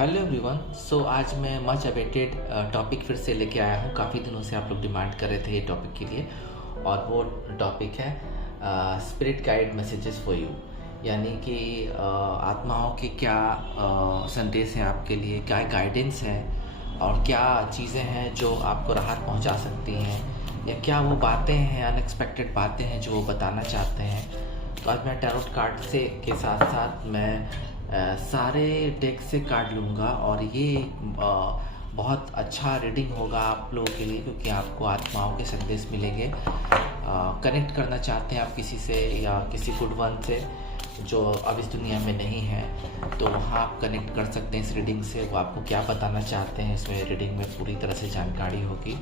Hello everyone. आज मैं much awaited topic फिर से लेके आया हूँ। काफ़ी दिनों से आप लोग डिमांड कर रहे थे ये टॉपिक के लिए, और वो टॉपिक है spirit guide messages for you. यानी कि आत्माओं के क्या संदेश हैं आपके लिए, क्या गाइडेंस है और क्या चीज़ें हैं जो आपको राहत पहुँचा सकती हैं, या क्या वो बातें हैं, अनएक्सपेक्टेड बातें हैं जो वो बताना चाहते हैं। तो आज मैं टैरोट कार्ड से के साथ साथ मैं सारे डेक से कार्ड लूँगा, और ये बहुत अच्छा रीडिंग होगा आप लोगों के लिए, क्योंकि आपको आत्माओं के संदेश मिलेंगे। कनेक्ट करना चाहते हैं आप किसी से या किसी गुड वन से जो अब इस दुनिया में नहीं है, तो वहाँ आप कनेक्ट कर सकते हैं इस रीडिंग से। वो आपको क्या बताना चाहते हैं इसमें रीडिंग में पूरी तरह से जानकारी होगी।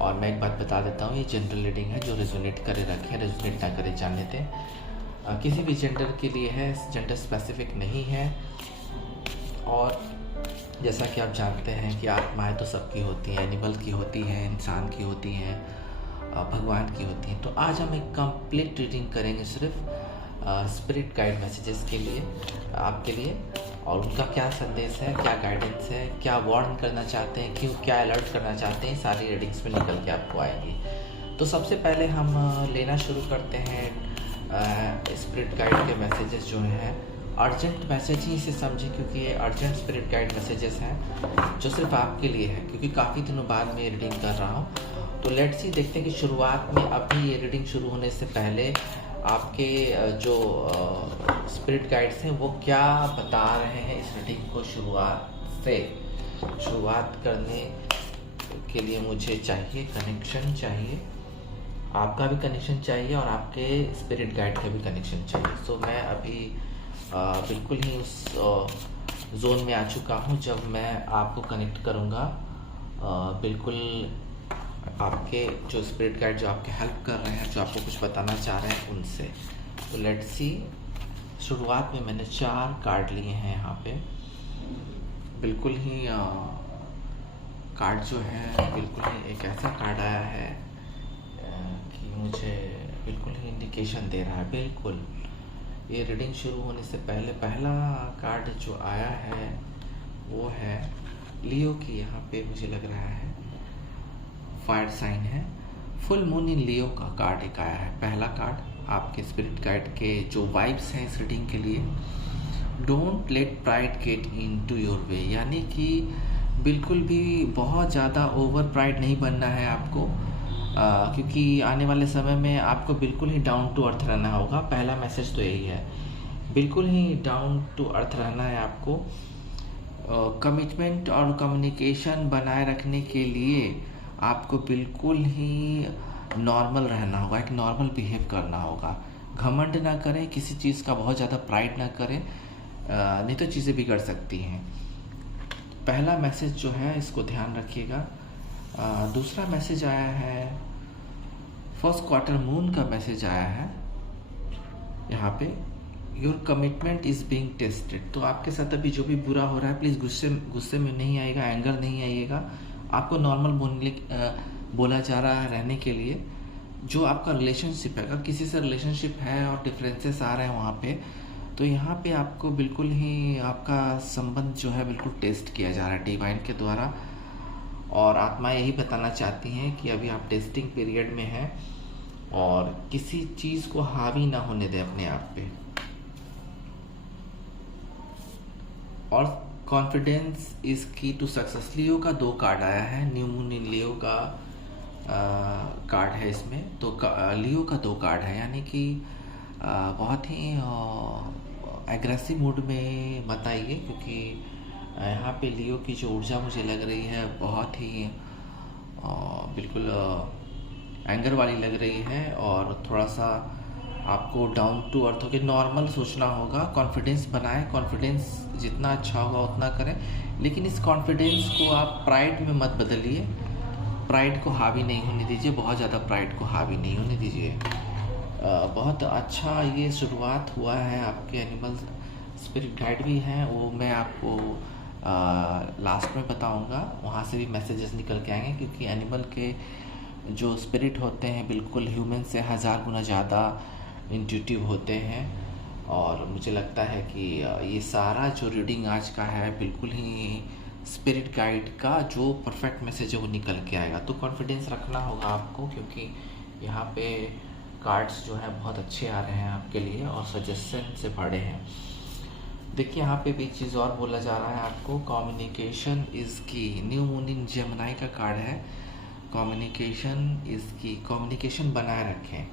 और मैं एक बात बता देता हूँ, ये जनरल रीडिंग है, जो रेजोनेट करे रखें, रेजोनेट ना करे जाने दें। किसी भी जेंडर के लिए है, जेंडर स्पेसिफिक नहीं है। और जैसा कि आप जानते हैं कि आत्माएं तो सबकी होती हैं, एनिमल की होती हैं, इंसान की होती हैं, भगवान की होती हैं। तो आज हम एक कंप्लीट रीडिंग करेंगे सिर्फ स्पिरिट गाइड मैसेजेस के लिए, आपके लिए, और उनका क्या संदेश है, क्या गाइडेंस है, क्या वार्न करना चाहते हैं, क्यों, क्या अलर्ट करना चाहते हैं, सारी रीडिंग्स में निकल के आपको आएंगी। तो सबसे पहले हम लेना शुरू करते हैं स्पिरिट गाइड के मैसेजेस जो हैं। अर्जेंट मैसेज ही इसे समझें, क्योंकि ये अर्जेंट स्पिरिट गाइड मैसेजेस हैं जो सिर्फ आपके लिए है, क्योंकि काफ़ी दिनों बाद मैं ये रीडिंग कर रहा हूँ। तो लेट्स सी, देखते हैं कि शुरुआत में, अभी ये रीडिंग शुरू होने से पहले आपके जो स्पिरिट गाइड्स हैं वो क्या बता रहे हैं इस रीडिंग को शुरुआत करने के लिए मुझे चाहिए कनेक्शन, चाहिए आपका भी कनेक्शन चाहिए, और आपके स्पिरिट गाइड का भी कनेक्शन चाहिए। सो मैं अभी बिल्कुल ही उस जोन में आ चुका हूँ जब मैं आपको कनेक्ट करूँगा बिल्कुल आपके जो स्पिरिट गाइड जो आपके हेल्प कर रहे हैं, जो आपको कुछ बताना चाह रहे हैं उनसे। तो लेट्स सी। शुरुआत में मैंने 4 कार्ड लिए हैं यहाँ पे। बिल्कुल ही कार्ड जो है, बिल्कुल ही एक ऐसा कार्ड आया है कि मुझे बिल्कुल ही इंडिकेशन दे रहा है। बिल्कुल ये रीडिंग शुरू होने से पहले पहला कार्ड जो आया है वो है लियो की। यहाँ पे मुझे लग रहा है फायर साइन है, फुल मून इन लियो का कार्ड एक आया है। पहला कार्ड आपके स्पिरिट गाइड के जो वाइब्स हैं इस रीडिंग के लिए, don't let pride get into your way. यानी कि बिल्कुल भी बहुत ज़्यादा ओवर प्राइड नहीं बनना है आपको, क्योंकि आने वाले समय में आपको बिल्कुल ही डाउन टू अर्थ रहना होगा। पहला मैसेज तो यही है, बिल्कुल ही डाउन टू अर्थ रहना है आपको। कमिटमेंट और कम्युनिकेशन बनाए रखने के लिए आपको बिल्कुल ही नॉर्मल रहना होगा, एक नॉर्मल बिहेव करना होगा। घमंड ना करें, किसी चीज़ का बहुत ज़्यादा प्राइड ना करें, नहीं तो चीज़ें बिगड़ सकती हैं। पहला मैसेज जो है इसको ध्यान रखिएगा। दूसरा मैसेज आया है, फर्स्ट क्वार्टर मून का मैसेज आया है यहाँ पे, your commitment is being tested. तो आपके साथ अभी जो भी बुरा हो रहा है, प्लीज़ गुस्से में नहीं आएगा, एंगर नहीं आइएगा। आपको नॉर्मल बोला जा रहा है रहने के लिए। जो आपका रिलेशनशिप है, अगर किसी से रिलेशनशिप है और डिफरेंसेस आ रहे हैं वहाँ पे, तो यहाँ पे आपको बिल्कुल ही आपका संबंध जो है बिल्कुल टेस्ट किया जा रहा है डिवाइन के द्वारा। और आत्मा यही बताना चाहती हैं कि अभी आप टेस्टिंग पीरियड में हैं, और किसी चीज़ को हावी ना होने दें अपने आप पे। और कॉन्फिडेंस इज की टू सक्सेस। लियो का 2 कार्ड आया है, न्यू मून इन लियो का कार्ड है इसमें। तो लियो का 2 कार्ड है, यानी कि बहुत ही एग्रेसिव मूड में मत आइए, क्योंकि यहाँ पे लियो की जो ऊर्जा मुझे लग रही है बहुत ही बिल्कुल एंगर वाली लग रही है, और थोड़ा सा आपको डाउन टू अर्थ होकर नॉर्मल सोचना होगा। कॉन्फिडेंस बनाएं, कॉन्फिडेंस जितना अच्छा होगा उतना करें, लेकिन इस कॉन्फिडेंस को आप प्राइड में मत बदलिए। प्राइड को हावी नहीं होने दीजिए, बहुत ज़्यादा प्राइड को हावी नहीं होने दीजिए। बहुत अच्छा ये शुरुआत हुआ है। आपके एनिमल स्पिरिट गाइड भी हैं, वो मैं आपको लास्ट में बताऊंगा, वहाँ से भी मैसेजेस निकल के आएंगे, क्योंकि एनिमल के जो स्पिरिट होते हैं बिल्कुल ह्यूमन से 1000 गुना ज़्यादा इंट्यूटिव होते हैं। और मुझे लगता है कि ये सारा जो रीडिंग आज का है बिल्कुल ही स्पिरिट गाइड का जो परफेक्ट मैसेज है वो निकल के आएगा। तो कॉन्फिडेंस रखना होगा आपको, क्योंकि यहाँ पे कार्ड्स जो है बहुत अच्छे आ रहे हैं आपके लिए और सजेशन से भरे हैं। देखिए यहाँ पे भी एक चीज़ और बोला जा रहा है आपको, कम्युनिकेशन इज़ की। न्यू मून इन जेमिनी का कार्ड है, कम्युनिकेशन इज़ की। कम्युनिकेशन बनाए रखें।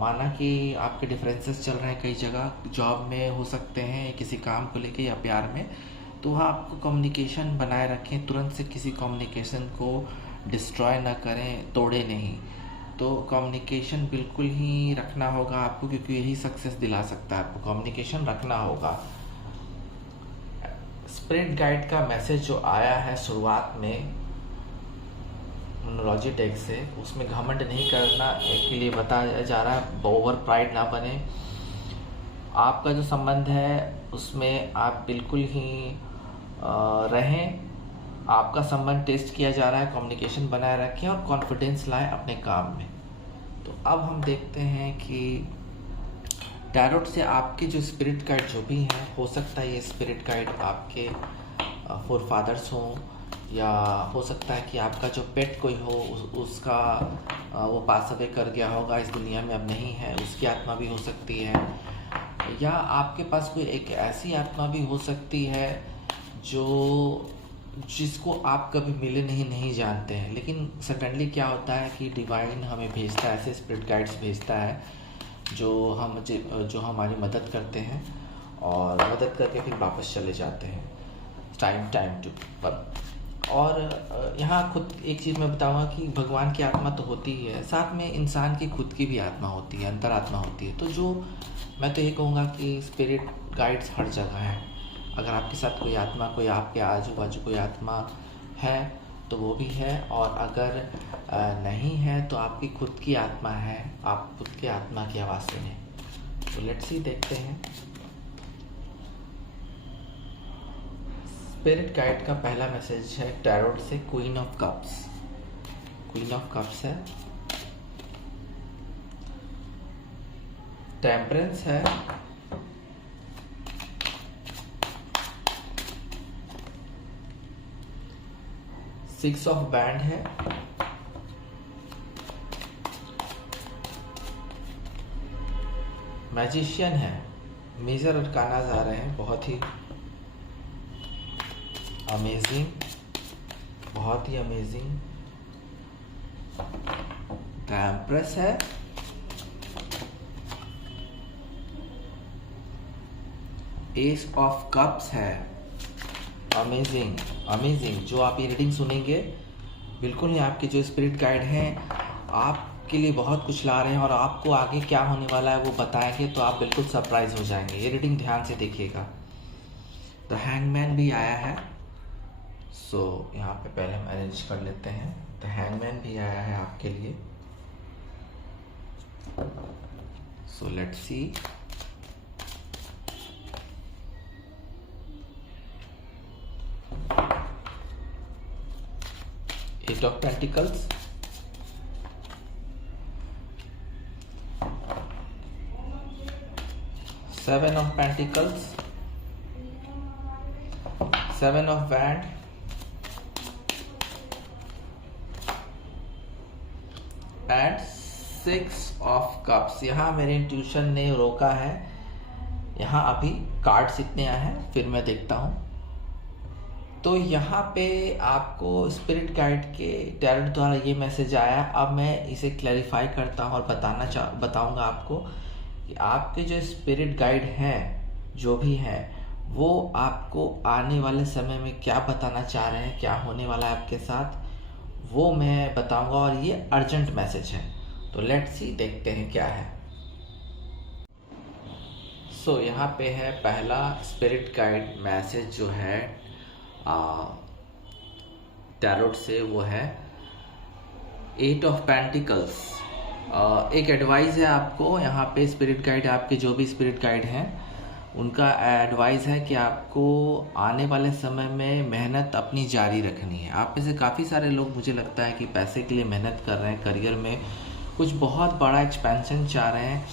माना कि आपके डिफरेंसेस चल रहे हैं कई जगह, जॉब में हो सकते हैं, किसी काम को लेके या प्यार में, तो वहाँ आपको कम्युनिकेशन बनाए रखें। तुरंत से किसी कम्युनिकेशन को डिस्ट्रॉय ना करें, तोड़े नहीं। तो कम्युनिकेशन बिल्कुल ही रखना होगा आपको, क्योंकि यही सक्सेस दिला सकता है आपको। कम्युनिकेशन रखना होगा। स्पिरिट गाइड का मैसेज जो आया है शुरुआत में न्यूमरोलॉजी डेक से, उसमें घमंड नहीं करना के लिए बताया जा रहा है, ओवर प्राइड ना बने। आपका जो संबंध है उसमें आप बिल्कुल ही रहें। आपका संबंध टेस्ट किया जा रहा है, कम्युनिकेशन बनाए रखें और कॉन्फिडेंस लाएं अपने काम में। तो अब हम देखते हैं कि टैरोट से आपके जो स्पिरिट गाइड जो भी हैं, हो सकता है ये स्पिरिट गाइड आपके फोर फादर्स हों, या हो सकता है कि आपका जो पेट कोई हो उसका वो पास अवे कर गया होगा, इस दुनिया में अब नहीं है, उसकी आत्मा भी हो सकती है। या आपके पास कोई एक ऐसी आत्मा भी हो सकती है जिसको आप कभी मिले नहीं जानते हैं, लेकिन सडनली क्या होता है कि डिवाइन हमें भेजता है, ऐसे स्पिरिट गाइड्स भेजता है जो हमारी मदद करते हैं और मदद करके फिर वापस चले जाते हैं टाइम टू पर। और यहाँ खुद एक चीज़ मैं बताऊँगा कि भगवान की आत्मा तो होती ही है, साथ में इंसान की खुद की भी आत्मा होती है, अंतरात्मा होती है। तो जो मैं तो ये कहूँगा कि स्पिरिट गाइड्स हर जगह है। अगर आपके साथ कोई आत्मा, कोई आपके आजू बाजू कोई आत्मा है तो वो भी है, और अगर नहीं है तो आपकी खुद की आत्मा है, आप खुद की आत्मा की आवाज़ सुने। तो लेट्स सी, देखते हैं। स्पिरिट गाइड का पहला मैसेज है टैरोट से, queen of cups. Queen of cups है, टेम्परेंस है, सिक्स ऑफ बैंड है, मैजिशियन है। मेजर अरकानाज आ रहे हैं, बहुत ही अमेजिंग, बहुत ही अमेजिंग। द एम्प्रेस है, एस ऑफ कप्स है। Amazing amazing. जो आप ये रीडिंग सुनेंगे, बिल्कुल ही आपके जो स्पिरिट गाइड हैं आपके लिए बहुत कुछ ला रहे हैं, और आपको आगे क्या होने वाला है वो बताएंगे, तो आप बिल्कुल सरप्राइज हो जाएंगे। ये रीडिंग ध्यान से देखिएगा। द हैंगमैन भी आया है, सो यहाँ पे पहले हम अरेंज कर लेते हैं। द हैंगमैन भी आया है आपके लिए, so let's see. Eight of pentacles, seven of pentacles, seven of wand, and six of cups. यहाँ मेरे इंट्यूशन ने रोका है, यहाँ अभी कार्ड्स इतने आए हैं, फिर मैं देखता हूँ। तो यहाँ पे आपको स्पिरिट गाइड के टैरोट द्वारा ये मैसेज आया। अब मैं इसे क्लैरिफाई करता हूँ और बताऊँगा आपको कि आपके जो स्पिरिट गाइड हैं, जो भी हैं, वो आपको आने वाले समय में क्या बताना चाह रहे हैं, क्या होने वाला है आपके साथ, वो मैं बताऊंगा। और ये अर्जेंट मैसेज है, तो लेट्स सी, देखते हैं क्या है। सो यहाँ पे है पहला स्पिरिट गाइड मैसेज जो है टैरोट से, वो है एट ऑफ पेंटिकल्स। एक एडवाइस है आपको यहाँ पे। स्पिरिट गाइड, आपके जो भी स्पिरिट गाइड हैं, उनका एडवाइस है कि आपको आने वाले समय में मेहनत अपनी जारी रखनी है। आप में से काफ़ी सारे लोग, मुझे लगता है कि पैसे के लिए मेहनत कर रहे हैं, करियर में कुछ बहुत बड़ा एक्सपेंशन चाह रहे हैं,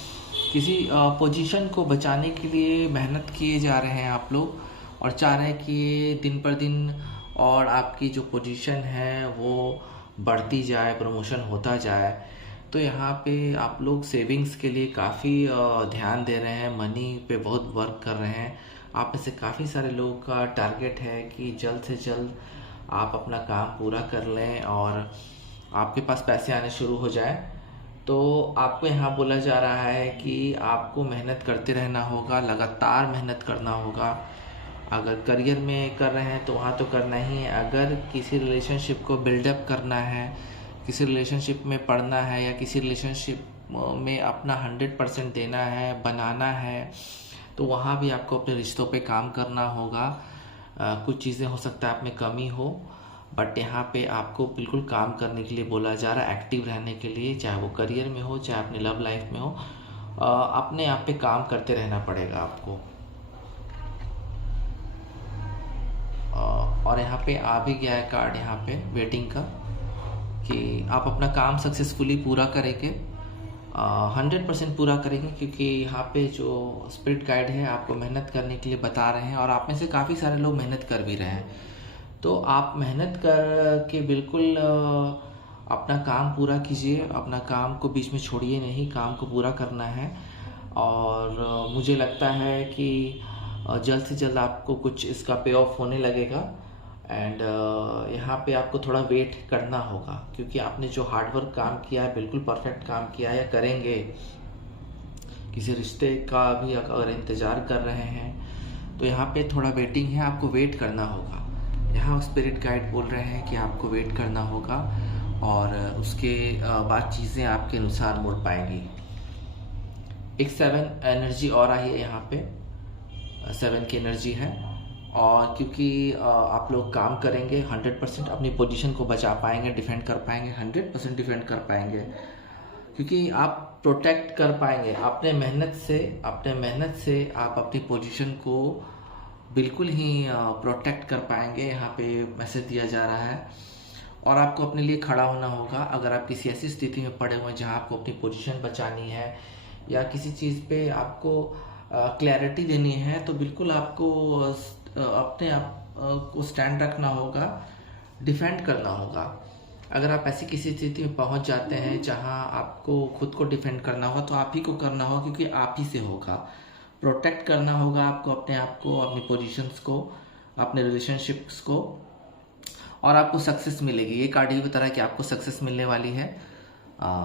किसी पोजीशन को बचाने के लिए मेहनत किए जा रहे हैं आप लोग और चाह रहे हैं कि दिन पर दिन और आपकी जो पोजीशन है वो बढ़ती जाए, प्रमोशन होता जाए। तो यहाँ पे आप लोग सेविंग्स के लिए काफ़ी ध्यान दे रहे हैं, मनी पे बहुत वर्क कर रहे हैं। आप में से काफ़ी सारे लोगों का टारगेट है कि जल्द से जल्द आप अपना काम पूरा कर लें और आपके पास पैसे आने शुरू हो जाए। तो आपको यहाँ बोला जा रहा है कि आपको मेहनत करते रहना होगा, लगातार मेहनत करना होगा। अगर करियर में कर रहे हैं तो वहाँ तो करना ही है। अगर किसी रिलेशनशिप को बिल्डअप करना है, किसी रिलेशनशिप में पढ़ना है या किसी रिलेशनशिप में अपना 100% देना है, बनाना है, तो वहाँ भी आपको अपने रिश्तों पे काम करना होगा। कुछ चीज़ें हो सकता है आप में कमी हो, बट यहाँ पे आपको बिल्कुल काम करने के लिए बोला जा रहा है, एक्टिव रहने के लिए, चाहे वो करियर में हो चाहे अपनी लव लाइफ में हो। अपने आप पे काम करते रहना पड़ेगा आपको। और यहाँ पे आ भी गया है कार्ड यहाँ पे वेटिंग का, कि आप अपना काम सक्सेसफुली पूरा करेंगे, 100% पूरा करेंगे, क्योंकि यहाँ पे जो स्पिरिट गाइड है आपको मेहनत करने के लिए बता रहे हैं और आप में से काफ़ी सारे लोग मेहनत कर भी रहे हैं। तो आप मेहनत कर के बिल्कुल अपना काम पूरा कीजिए, अपना काम को बीच में छोड़िए नहीं, काम को पूरा करना है। और मुझे लगता है कि जल्द से जल्द आपको कुछ इसका पे ऑफ होने लगेगा। एंड यहाँ पे आपको थोड़ा वेट करना होगा, क्योंकि आपने जो हार्डवर्क काम किया है, बिल्कुल परफेक्ट काम किया है या करेंगे। किसी रिश्ते का भी अगर इंतज़ार कर रहे हैं तो यहाँ पे थोड़ा वेटिंग है, आपको वेट करना होगा। यहाँ स्पिरिट गाइड बोल रहे हैं कि आपको वेट करना होगा और उसके बाद चीज़ें आपके अनुसार मुड़ पाएंगी। एक 7 एनर्जी और आई है यहाँ पे, 7 की एनर्जी है। और क्योंकि आप लोग काम करेंगे 100%, अपनी पोजीशन को बचा पाएंगे, डिफेंड कर पाएंगे, 100% डिफेंड कर पाएंगे, क्योंकि आप प्रोटेक्ट कर पाएंगे अपने मेहनत से आप अपनी पोजीशन को बिल्कुल ही प्रोटेक्ट कर पाएंगे। यहाँ पे मैसेज दिया जा रहा है। और आपको अपने लिए खड़ा होना होगा। अगर आप किसी ऐसी स्थिति में पड़े हुए हैं जहाँ आपको अपनी पोजीशन बचानी है या किसी चीज़ पे आपको क्लैरिटी देनी है, तो बिल्कुल आपको अपने आप को स्टैंड रखना होगा, डिफेंड करना होगा। अगर आप ऐसी किसी स्थिति में पहुंच जाते हैं जहां आपको खुद को डिफेंड करना होगा, तो आप ही को करना होगा, क्योंकि आप ही से होगा। प्रोटेक्ट करना होगा आपको अपने आप को, अपनी पोजीशंस को, अपने रिलेशनशिप्स को, और आपको सक्सेस मिलेगी। ये कार्ड ये बता रहा है कि आपको सक्सेस मिलने वाली है।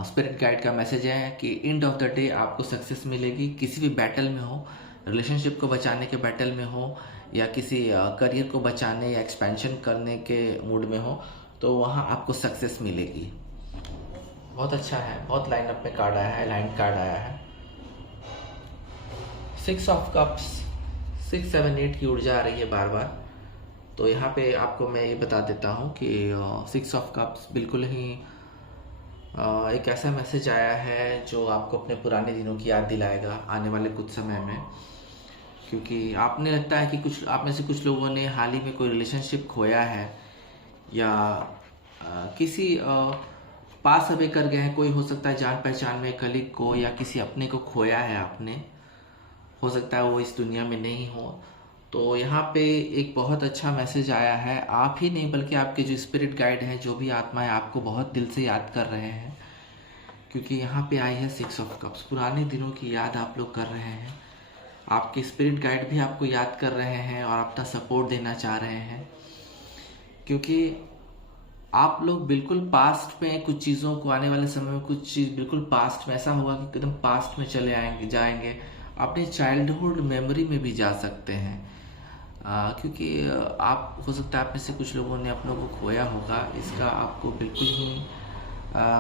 स्पिरिट गाइड का मैसेज है कि एंड ऑफ द डे आपको सक्सेस मिलेगी। किसी भी बैटल में हो, रिलेशनशिप को बचाने के बैटल में हो या किसी करियर को बचाने या एक्सपेंशन करने के मूड में हो, तो वहाँ आपको सक्सेस मिलेगी। बहुत अच्छा है, बहुत लाइन अप में कार्ड आया है, लाइन कार्ड आया है। 6 ऑफ कप्स, 6, 7, 8 की ऊर्जा आ रही है बार बार। तो यहाँ पे आपको मैं ये बता देता हूँ कि 6 ऑफ कप्स बिल्कुल ही एक ऐसा मैसेज आया है जो आपको अपने पुराने दिनों की याद दिलाएगा आने वाले कुछ समय में। क्योंकि आपने लगता है कि कुछ आप में से कुछ लोगों ने हाल ही में कोई रिलेशनशिप खोया है या किसी पास अवे कर गए हैं। कोई हो सकता है जान पहचान में कलीग को या किसी अपने को खोया है आपने, हो सकता है वो इस दुनिया में नहीं हो। तो यहाँ पे एक बहुत अच्छा मैसेज आया है। आप ही नहीं बल्कि आपके जो स्पिरिट गाइड हैं, जो भी आत्माएं आपको बहुत दिल से याद कर रहे हैं, क्योंकि यहाँ पे आई है 6 ऑफ कप्स। पुराने दिनों की याद आप लोग कर रहे हैं, आपके स्पिरिट गाइड भी आपको याद कर रहे हैं और अपना सपोर्ट देना चाह रहे हैं, क्योंकि आप लोग बिल्कुल पास्ट में कुछ चीज़ों को, आने वाले समय में कुछ चीज़ बिल्कुल पास्ट में ऐसा होगा कि एकदम पास्ट में चले जाएंगे, अपने चाइल्डहुड मेमोरी में भी जा सकते हैं। क्योंकि आप हो सकता है आप में से कुछ लोगों ने अपनों को खोया होगा। इसका आपको बिल्कुल ही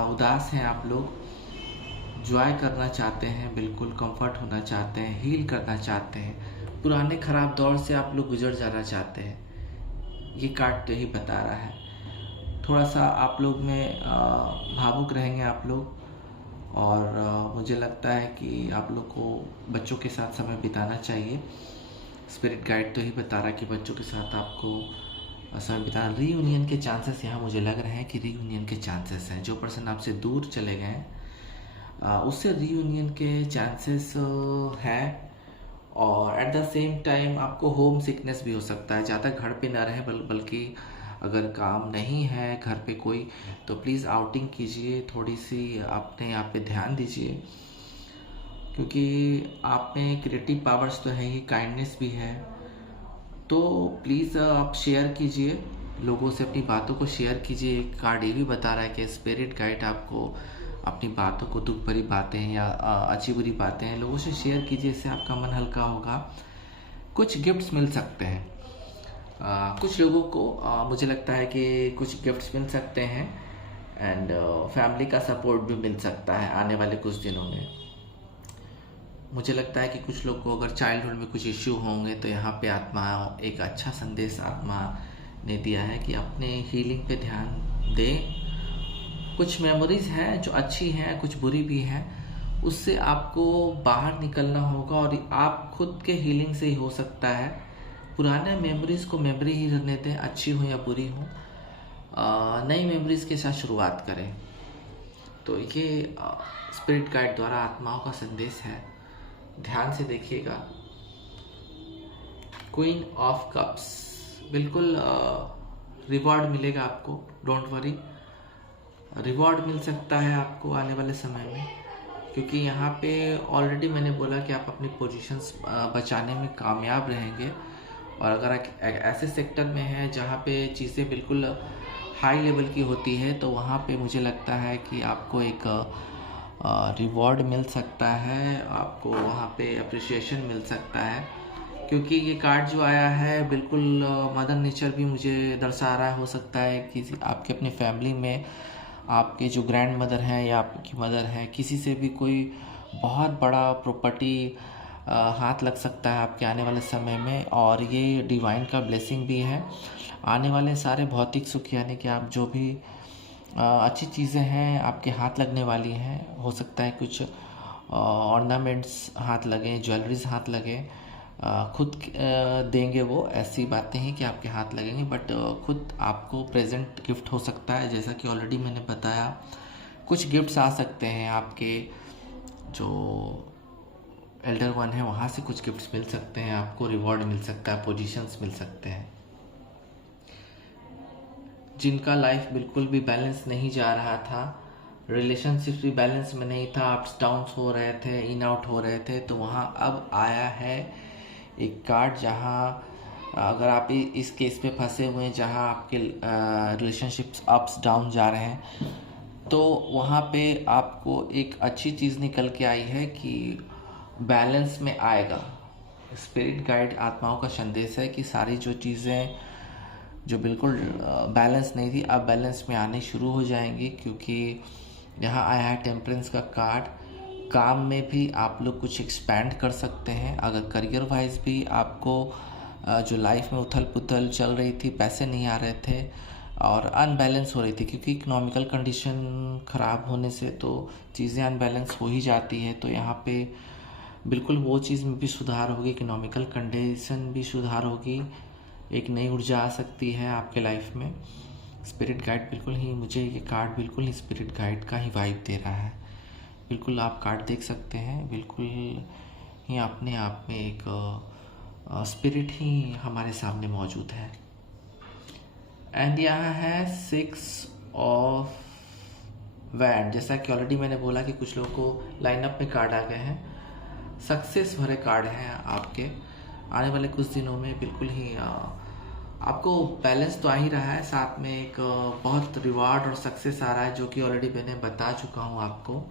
उदास हैं आप लोग, जॉय करना चाहते हैं, बिल्कुल कंफर्ट होना चाहते हैं, हील करना चाहते हैं, पुराने ख़राब दौर से आप लोग गुजर जाना चाहते हैं। ये कार्ड तो यही बता रहा है। थोड़ा सा आप लोग में भावुक रहेंगे आप लोग, और मुझे लगता है कि आप लोग को बच्चों के साथ समय बिताना चाहिए। स्पिरिट गाइड तो ही बता रहा है कि बच्चों के साथ आपको समय बिताना। रीयूनियन के चांसेस यहाँ मुझे लग रहे हैं कि रीयूनियन के चांसेस हैं। जो पर्सन आपसे दूर चले गए हैं, उससे रीयूनियन के चांसेस है। और एट द सेम टाइम आपको होम सिकनेस भी हो सकता है, ज़्यादा घर पे ना रहें, बल्कि अगर काम नहीं है घर पे कोई, तो प्लीज़ आउटिंग कीजिए, थोड़ी सी अपने आप पे ध्यान दीजिए, क्योंकि आप में क्रिएटिव पावर्स तो है ही, काइंडनेस भी है। तो प्लीज़ आप शेयर कीजिए, लोगों से अपनी बातों को शेयर कीजिए। एक कार्ड ये भी बता रहा है कि स्पिरिट गाइड आपको अपनी बातों को, दुख भरी बातें या अच्छी बुरी बातें हैं, लोगों से शेयर कीजिए, इससे आपका मन हल्का होगा। कुछ गिफ्ट्स मिल सकते हैं कुछ लोगों को, मुझे लगता है कि कुछ गिफ्ट्स मिल सकते हैं, एंड फैमिली का सपोर्ट भी मिल सकता है आने वाले कुछ दिनों में। मुझे लगता है कि कुछ लोग को अगर चाइल्डहुड में कुछ इश्यू होंगे, तो यहाँ पे आत्मा एक अच्छा संदेश आत्मा ने दिया है कि अपने हीलिंग पे ध्यान दें। कुछ मेमोरीज हैं जो अच्छी हैं, कुछ बुरी भी हैं, उससे आपको बाहर निकलना होगा, और आप खुद के हीलिंग से ही हो सकता है। पुराने मेमोरीज को मेमोरी ही रहने दें, अच्छी हो या बुरी हो। नई मेमोरीज के साथ शुरुआत करें। तो ये स्पिरिट गाइड द्वारा आत्माओं का संदेश है, ध्यान से देखिएगा। क्वीन ऑफ कप्स, बिल्कुल रिवॉर्ड मिलेगा आपको, डोंट वरी, रिवॉर्ड मिल सकता है आपको आने वाले समय में, क्योंकि यहाँ पे ऑलरेडी मैंने बोला कि आप अपनी पोजीशंस बचाने में कामयाब रहेंगे। और अगर ऐसे सेक्टर में है जहाँ पे चीज़ें बिल्कुल हाई लेवल की होती है, तो वहाँ पे मुझे लगता है कि आपको एक रिवॉर्ड मिल सकता है, आपको वहाँ पे अप्रिसिएशन मिल सकता है। क्योंकि ये कार्ड जो आया है, बिल्कुल मदर नेचर भी मुझे दर्शा रहा है। हो सकता है कि आपके अपने फैमिली में आपके जो ग्रैंड मदर हैं या आपकी मदर हैं, किसी से भी कोई बहुत बड़ा प्रॉपर्टी हाथ लग सकता है आपके आने वाले समय में। और ये डिवाइन का ब्लेसिंग भी है। आने वाले सारे भौतिक सुख, यानी कि आप जो भी अच्छी चीज़ें हैं आपके हाथ लगने वाली हैं। हो सकता है कुछ ऑर्नामेंट्स हाथ लगें, ज्वेलरीज हाथ लगें, खुद देंगे वो, ऐसी बातें हैं कि आपके हाथ लगेंगे, बट खुद आपको प्रेजेंट गिफ्ट हो सकता है। जैसा कि ऑलरेडी मैंने बताया, कुछ गिफ्ट्स आ सकते हैं आपके जो एल्डर वन है, वहाँ से कुछ गिफ्ट्स मिल सकते हैं आपको, रिवॉर्ड मिल सकता है, पोजीशंस मिल सकते हैं। जिनका लाइफ बिल्कुल भी बैलेंस नहीं जा रहा था, रिलेशनशिप भी बैलेंस में नहीं था, अप्स डाउन्स हो रहे थे, इन आउट हो रहे थे, तो वहाँ अब आया है एक कार्ड, जहाँ अगर आप इस केस पे फंसे हुए हैं जहाँ आपके रिलेशनशिप्स अप्स डाउन जा रहे हैं, तो वहाँ पे आपको एक अच्छी चीज़ निकल के आई है कि बैलेंस में आएगा। स्पिरिट गाइड आत्माओं का संदेश है कि सारी जो चीज़ें जो बिल्कुल बैलेंस नहीं थी, अब बैलेंस में आने शुरू हो जाएंगी, क्योंकि यहाँ आया है टेम्परेंस का कार्ड। काम में भी आप लोग कुछ एक्सपैंड कर सकते हैं। अगर करियर वाइज भी आपको जो लाइफ में उथल पुथल चल रही थी, पैसे नहीं आ रहे थे और अनबैलेंस हो रही थी, क्योंकि इकोनॉमिकल कंडीशन ख़राब होने से तो चीज़ें अनबैलेंस हो ही जाती है। तो यहाँ पे बिल्कुल वो चीज़ में भी सुधार होगी, इकोनॉमिकल कंडीशन भी सुधार होगी, एक नई ऊर्जा आ सकती है आपके लाइफ में। स्पिरिट गाइड बिल्कुल ही, मुझे ये कार्ड बिल्कुल ही स्पिरिट गाइड का ही वाइब दे रहा है। बिल्कुल आप कार्ड देख सकते हैं, बिल्कुल ही अपने आप में एक स्पिरिट ही हमारे सामने मौजूद है। एंड यहाँ है 6 ऑफ वैंड। जैसा कि ऑलरेडी मैंने बोला कि कुछ लोगों को लाइनअप में कार्ड आ गए हैं, सक्सेस भरे कार्ड हैं आपके आने वाले कुछ दिनों में। बिल्कुल ही आपको बैलेंस तो आ ही रहा है, साथ में एक बहुत रिवार्ड और सक्सेस आ रहा है, जो कि ऑलरेडी मैंने बता चुका हूँ आपको।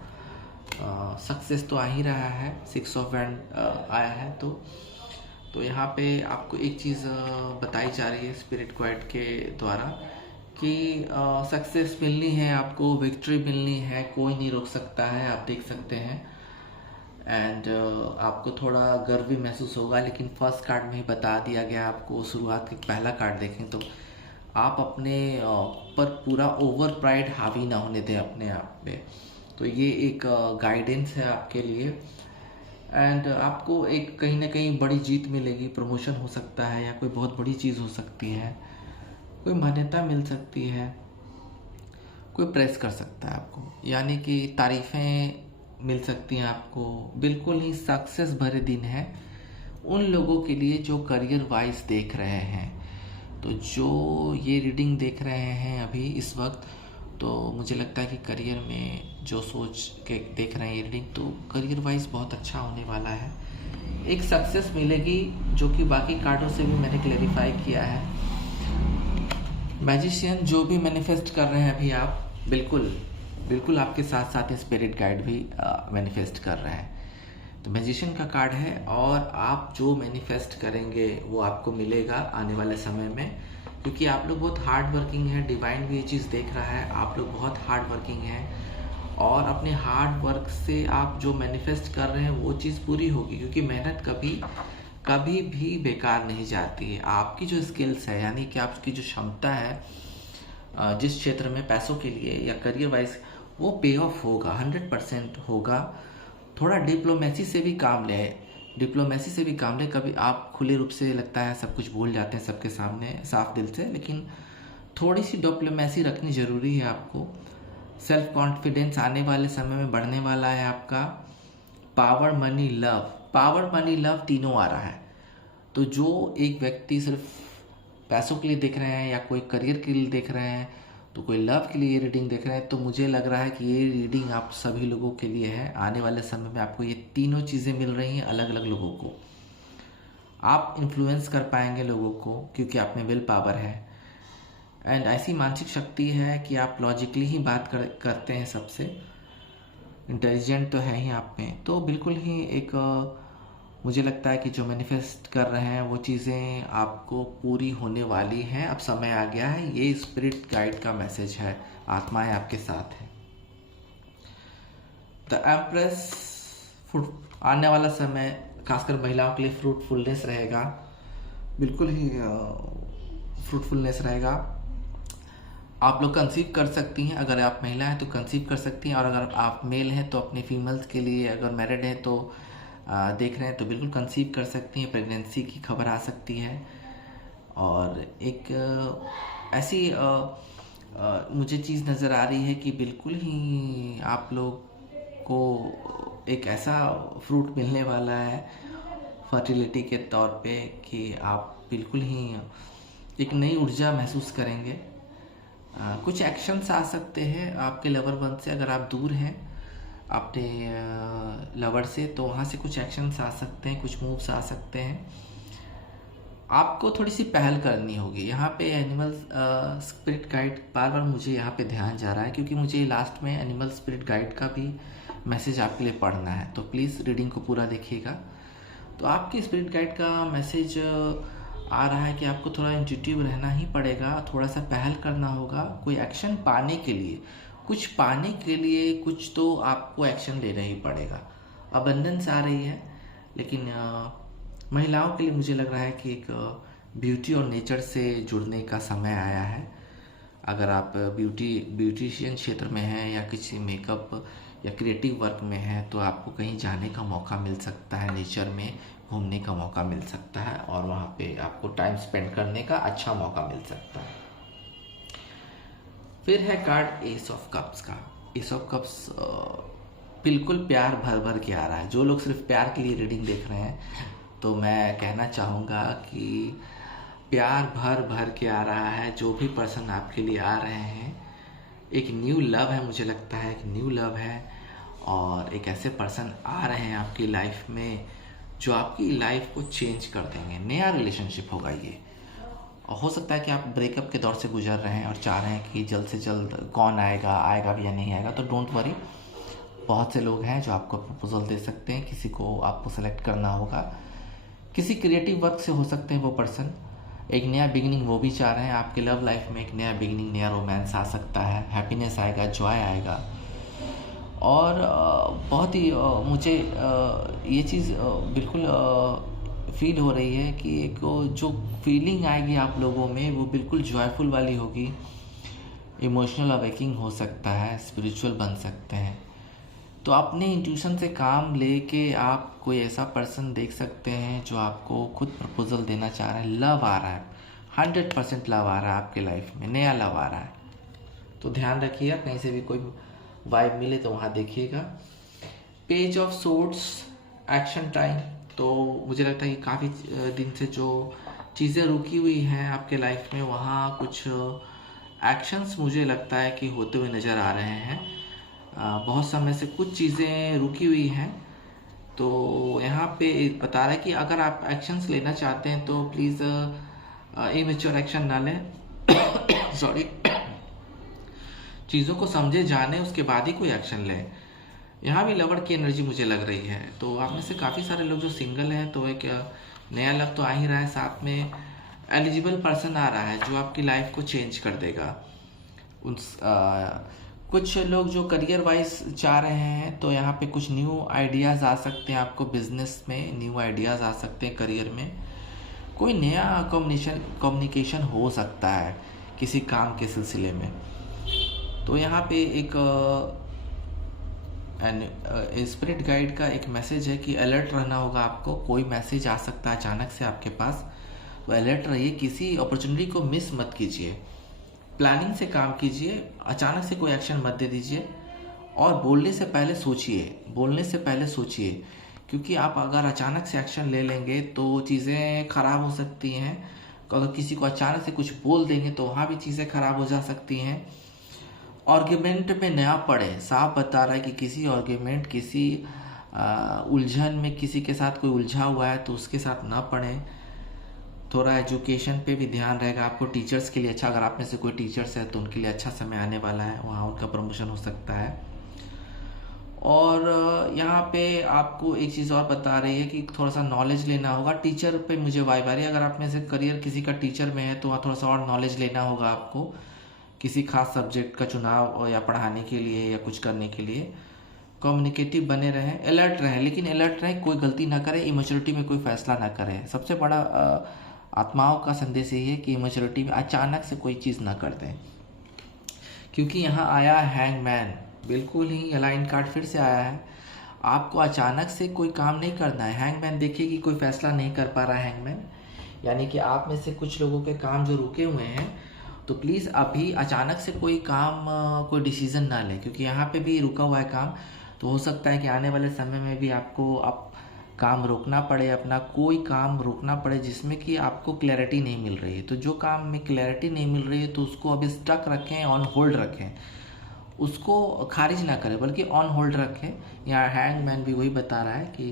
सक्सेस तो आ ही रहा है, 6 ऑफ वैंड आया है। तो यहाँ पे आपको एक चीज़ बताई जा रही है स्पिरिट गाइड के द्वारा कि सक्सेस मिलनी है आपको, विक्ट्री मिलनी है, कोई नहीं रोक सकता है, आप देख सकते हैं। एंड आपको थोड़ा गर्व भी महसूस होगा, लेकिन फर्स्ट कार्ड में ही बता दिया गया आपको। शुरुआत के पहला कार्ड देखें तो आप अपने पर पूरा ओवर प्राइड हावी ना होने दें अपने आप पे। तो ये एक गाइडेंस है आपके लिए। एंड आपको एक कहीं ना कहीं बड़ी जीत मिलेगी, प्रमोशन हो सकता है, या कोई बहुत बड़ी चीज़ हो सकती है, कोई मान्यता मिल सकती है, कोई प्रेस कर सकता है आपको, यानी कि तारीफ़ें मिल सकती हैं आपको। बिल्कुल ही सक्सेस भरे दिन है उन लोगों के लिए जो करियर वाइज देख रहे हैं। तो जो ये रीडिंग देख रहे हैं अभी इस वक्त, तो मुझे लगता है कि करियर में जो सोच के देख रहे हैं ये रीडिंग, तो करियर वाइज बहुत अच्छा होने वाला है। एक सक्सेस मिलेगी जो कि बाकी कार्डों से भी मैंने क्लेरिफाई किया है। मैजिशियन जो भी मैनिफेस्ट कर रहे हैं अभी आप, बिल्कुल आपके साथ साथ स्पिरिट गाइड भी मैनिफेस्ट कर रहे हैं। तो मैजिशियन का कार्ड है, और आप जो मैनिफेस्ट करेंगे वो आपको मिलेगा आने वाले समय में, क्योंकि आप लोग बहुत हार्ड वर्किंग हैं। डिवाइन भी ये चीज़ देख रहा है, आप लोग बहुत हार्ड वर्किंग हैं, और अपने हार्ड वर्क से आप जो मैनिफेस्ट कर रहे हैं वो चीज़ पूरी होगी, क्योंकि मेहनत कभी भी बेकार नहीं जाती है। आपकी जो स्किल्स है, यानी कि आपकी जो क्षमता है जिस क्षेत्र में पैसों के लिए या करियर वाइज, वो पे ऑफ होगा, 100% होगा। थोड़ा डिप्लोमेसी से भी काम ले। कभी आप खुले रूप से लगता है सब कुछ बोल जाते हैं सबके सामने साफ दिल से, लेकिन थोड़ी सी डिप्लोमेसी रखनी ज़रूरी है आपको। सेल्फ कॉन्फिडेंस आने वाले समय में बढ़ने वाला है आपका। पावर मनी लव तीनों आ रहा है। तो जो एक व्यक्ति सिर्फ पैसों के लिए देख रहे हैं या कोई करियर के लिए देख रहे हैं, तो कोई लव के लिए ये रीडिंग देख रहे हैं, तो मुझे लग रहा है कि ये रीडिंग आप सभी लोगों के लिए है। आने वाले समय में आपको ये तीनों चीज़ें मिल रही हैं अलग अलग लोगों को। आप इन्फ्लुएंस कर पाएंगे लोगों को, क्योंकि आप में विल पावर है, एंड ऐसी मानसिक शक्ति है कि आप लॉजिकली ही बात करते हैं सबसे। इंटेलिजेंट तो है ही आप में, तो बिल्कुल ही एक मुझे लगता है कि जो मैनिफेस्ट कर रहे हैं वो चीज़ें आपको पूरी होने वाली हैं। अब समय आ गया है, ये स्पिरिट गाइड का मैसेज है, आत्माएं आपके साथ है। द एम्प्रेस, आने वाला समय खासकर महिलाओं के लिए फ्रूटफुलनेस रहेगा, बिल्कुल ही फ्रूटफुलनेस रहेगा। आप लोग कंसीव कर सकती हैं, अगर आप महिला हैं तो कंसीव कर सकती हैं, और अगर आप मेल हैं तो अपने फीमेल्स के लिए, अगर मैरिड हैं तो देख रहे हैं तो बिल्कुल कंसीव कर सकती हैं। प्रेगनेंसी की खबर आ सकती है, और एक ऐसी मुझे चीज़ नज़र आ रही है कि बिल्कुल ही आप लोग को एक ऐसा फ्रूट मिलने वाला है फर्टिलिटी के तौर पे कि आप बिल्कुल ही एक नई ऊर्जा महसूस करेंगे। कुछ एक्शंस आ सकते हैं आपके लवर वन से, अगर आप दूर हैं अपने लवर से, तो वहाँ से कुछ एक्शंस आ सकते हैं, कुछ मूव्स आ सकते हैं। आपको थोड़ी सी पहल करनी होगी। यहाँ पे एनिमल स्पिरिट गाइड बार बार मुझे यहाँ पे ध्यान जा रहा है, क्योंकि मुझे लास्ट में एनिमल स्पिरिट गाइड का भी मैसेज आपके लिए पढ़ना है, तो प्लीज़ रीडिंग को पूरा देखिएगा। तो आपके स्पिरिट गाइड का मैसेज आ रहा है कि आपको थोड़ा इंट्यूटिव रहना ही पड़ेगा, थोड़ा सा पहल करना होगा। कोई एक्शन पाने के लिए, कुछ पाने के लिए कुछ तो आपको एक्शन लेना ही पड़ेगा। अबंडेंस आ रही है, लेकिन महिलाओं के लिए मुझे लग रहा है कि एक ब्यूटी और नेचर से जुड़ने का समय आया है। अगर आप ब्यूटिशियन क्षेत्र में हैं या किसी मेकअप या क्रिएटिव वर्क में हैं, तो आपको कहीं जाने का मौका मिल सकता है, नेचर में घूमने का मौका मिल सकता है, और वहाँ पे आपको टाइम स्पेंड करने का अच्छा मौका मिल सकता है। फिर है कार्ड एस ऑफ कप्स का। एस ऑफ कप्स बिल्कुल प्यार भर भर के आ रहा है। जो लोग सिर्फ प्यार के लिए रीडिंग देख रहे हैं, तो मैं कहना चाहूँगा कि प्यार भर भर के आ रहा है। जो भी पर्सन आपके लिए आ रहे हैं, एक न्यू लव है, मुझे लगता है एक न्यू लव है, और एक ऐसे पर्सन आ रहे हैं आपकी लाइफ में जो आपकी लाइफ को चेंज कर देंगे। नया रिलेशनशिप होगा ये, और हो सकता है कि आप ब्रेकअप के दौर से गुजर रहे हैं और चाह रहे हैं कि जल्द से जल्द कौन आएगा भी या नहीं आएगा, तो डोंट वरी, बहुत से लोग हैं जो आपको प्रपोजल दे सकते हैं। किसी को आपको सेलेक्ट करना होगा, किसी क्रिएटिव वर्क से हो सकते हैं वो पर्सन। एक नया बिगिनिंग वो भी चाह रहे हैं आपके लव लाइफ में, एक नया बिगिनिंग, नया रोमांस आ सकता है, हैप्पीनेस आएगा, जॉय आएगा। और बहुत ही मुझे ये चीज़ बिल्कुल फील हो रही है कि एक जो फीलिंग आएगी आप लोगों में वो बिल्कुल जॉयफुल वाली होगी। इमोशनल अवेकिंग हो सकता है, स्पिरिचुअल बन सकते हैं। तो अपने इंट्यूशन से काम लेके आप कोई ऐसा पर्सन देख सकते हैं जो आपको खुद प्रपोजल देना चाह रहा है। लव आ रहा है, 100% लव आ रहा है आपके लाइफ में, नया लव आ रहा है। तो ध्यान रखिएगा, कहीं से भी कोई वाइब मिले तो वहाँ देखिएगा। Page of sorts, action time. तो मुझे लगता है कि काफ़ी दिन से जो चीज़ें रुकी हुई हैं आपके लाइफ में, वहाँ कुछ एक्शंस मुझे लगता है कि होते हुए नज़र आ रहे हैं। बहुत समय से कुछ चीज़ें रुकी हुई हैं। तो यहाँ पे बता रहा है कि अगर आप एक्शंस लेना चाहते हैं तो प्लीज़ इमेच्योर एक्शन ना लें। सॉरी। चीज़ों को समझे जाने उसके बाद ही कोई एक्शन लें। यहाँ भी लवर की एनर्जी मुझे लग रही है। तो आप में से काफ़ी सारे लोग जो सिंगल हैं, तो एक नया लव तो आ ही रहा है, साथ में एलिजिबल पर्सन आ रहा है जो आपकी लाइफ को चेंज कर देगा। कुछ लोग जो करियर वाइज चाह रहे हैं, तो यहाँ पे कुछ न्यू आइडियाज़ आ सकते हैं आपको। बिजनेस में न्यू आइडियाज़ आ सकते हैं, करियर में कोई नया कम्युनिकेशन हो सकता है किसी काम के सिलसिले में। तो यहाँ पे एक स्पिरिट गाइड का एक मैसेज है कि अलर्ट रहना होगा आपको। कोई मैसेज आ सकता है अचानक से आपके पास, तो अलर्ट रहिए। किसी अपॉर्चुनिटी को मिस मत कीजिए, प्लानिंग से काम कीजिए, अचानक से कोई एक्शन मत दे दीजिए। और बोलने से पहले सोचिए, क्योंकि आप अगर अचानक से एक्शन ले लेंगे तो चीज़ें ख़राब हो सकती हैं। अगर किसी को अचानक से कुछ बोल देंगे तो वहाँ भी चीज़ें ख़राब हो जा सकती हैं। आर्ग्यूमेंट में नया पड़े, साफ बता रहा है कि किसी आर्ग्यूमेंट, किसी उलझन में किसी के साथ कोई उलझा हुआ है तो उसके साथ ना पड़े। थोड़ा एजुकेशन पे भी ध्यान रहेगा आपको। टीचर्स के लिए अच्छा, अगर आप में से कोई टीचर्स है तो उनके लिए अच्छा समय आने वाला है, वहाँ उनका प्रमोशन हो सकता है। और यहाँ पे आपको एक चीज़ और बता रही है कि थोड़ा सा नॉलेज लेना होगा। टीचर पे मुझे वाइब आ रही है। अगर आप में से करियर किसी का टीचर में है तो वहाँ थोड़ा सा और नॉलेज लेना होगा आपको, किसी खास सब्जेक्ट का चुनाव या पढ़ाने के लिए या कुछ करने के लिए। कम्युनिकेटिव बने रहें, अलर्ट रहें, लेकिन अलर्ट रहें, कोई गलती ना करें, इमेच्योरिटी में कोई फैसला ना करें। सबसे बड़ा आत्माओं का संदेश यही है कि इमेच्योरिटी में अचानक से कोई चीज़ ना कर दें। क्योंकि यहाँ आया हैंगमैन, बिल्कुल ही अलाइन कार्ड फिर से आया है। आपको अचानक से कोई काम नहीं करना है। हैंगमैन देखिए कि कोई फैसला नहीं कर पा रहा है हैंगमैन, यानी कि आप में से कुछ लोगों के काम जो रुके हुए हैं, तो प्लीज़ अभी अचानक से कोई काम, कोई डिसीज़न ना लें, क्योंकि यहाँ पे भी रुका हुआ है काम। तो हो सकता है कि आने वाले समय में भी आपको काम रोकना पड़े, अपना कोई काम रोकना पड़े जिसमें कि आपको क्लैरिटी नहीं मिल रही है। तो जो काम में क्लैरिटी नहीं मिल रही है तो उसको अभी स्टक रखें, ऑन होल्ड रखें, उसको खारिज ना करें बल्कि ऑन होल्ड रखें। यहाँ हैंगमैन भी वही बता रहा है कि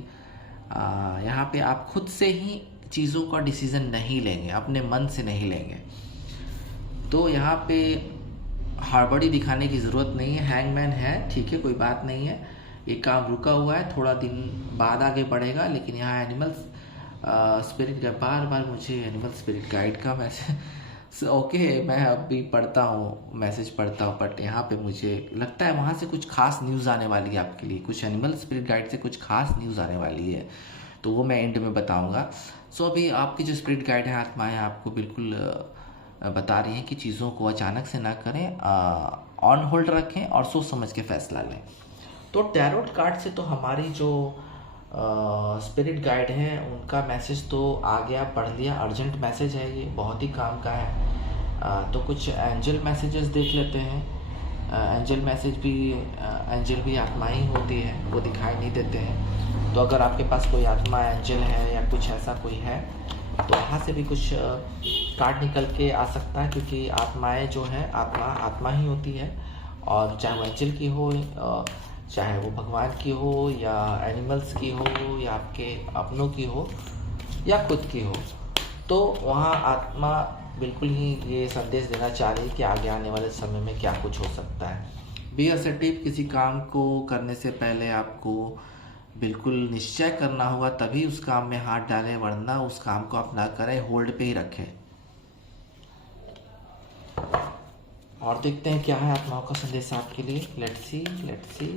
यहाँ पे आप खुद से ही चीज़ों का डिसीज़न नहीं लेंगे, अपने मन से नहीं लेंगे। तो यहाँ पे हड़बड़ी दिखाने की ज़रूरत नहीं है। हैंगमैन है, ठीक है, कोई बात नहीं है। ये काम रुका हुआ है, थोड़ा दिन बाद आगे बढ़ेगा। लेकिन यहाँ एनिमल स्पिरिट का बार मुझे एनिमल स्पिरिट गाइड का मैसेज ओके, मैं अभी पढ़ता हूँ, मैसेज पढ़ता हूँ, बट यहाँ पे मुझे लगता है वहाँ से कुछ खास न्यूज़ आने वाली है आपके लिए। कुछ एनिमल स्पिरिट गाइड से कुछ खास न्यूज़ आने वाली है, तो वो मैं एंड में बताऊँगा। सो अभी आपकी जो स्पिरिट गाइड है, आत्माएँ, आपको बिल्कुल बता रही हैं कि चीज़ों को अचानक से ना करें, ऑन होल्ड रखें और सोच समझ के फैसला लें। तो टैरोट कार्ड से तो हमारी जो स्पिरिट गाइड हैं उनका मैसेज तो आ गया, पढ़ लिया। अर्जेंट मैसेज है, ये बहुत ही काम का है। तो कुछ एंजल मैसेजेस देख लेते हैं। एंजल मैसेज भी, एंजल भी आत्मा ही होती है, वो दिखाई नहीं देते हैं। तो अगर आपके पास कोई आत्मा एंजल है या कुछ ऐसा कोई है, तो वहाँ से भी कुछ कार्ड निकल के आ सकता है, क्योंकि आत्माएं जो हैं, आत्मा ही होती है। और चाहे वो एंजल की हो, चाहे वो भगवान की हो, या एनिमल्स की हो, या आपके अपनों की हो, या खुद की हो, तो वहाँ आत्मा बिल्कुल ही ये संदेश देना चाह रही है कि आगे आने वाले समय में क्या कुछ हो सकता है। Be assertive. किसी काम को करने से पहले आपको बिल्कुल निश्चय करना होगा, तभी उस काम में हाथ डालें, वरना उस काम को आप ना करें, होल्ड पे ही रखें। और देखते हैं क्या है आत्माओं का संदेश आपके लिए। Let's see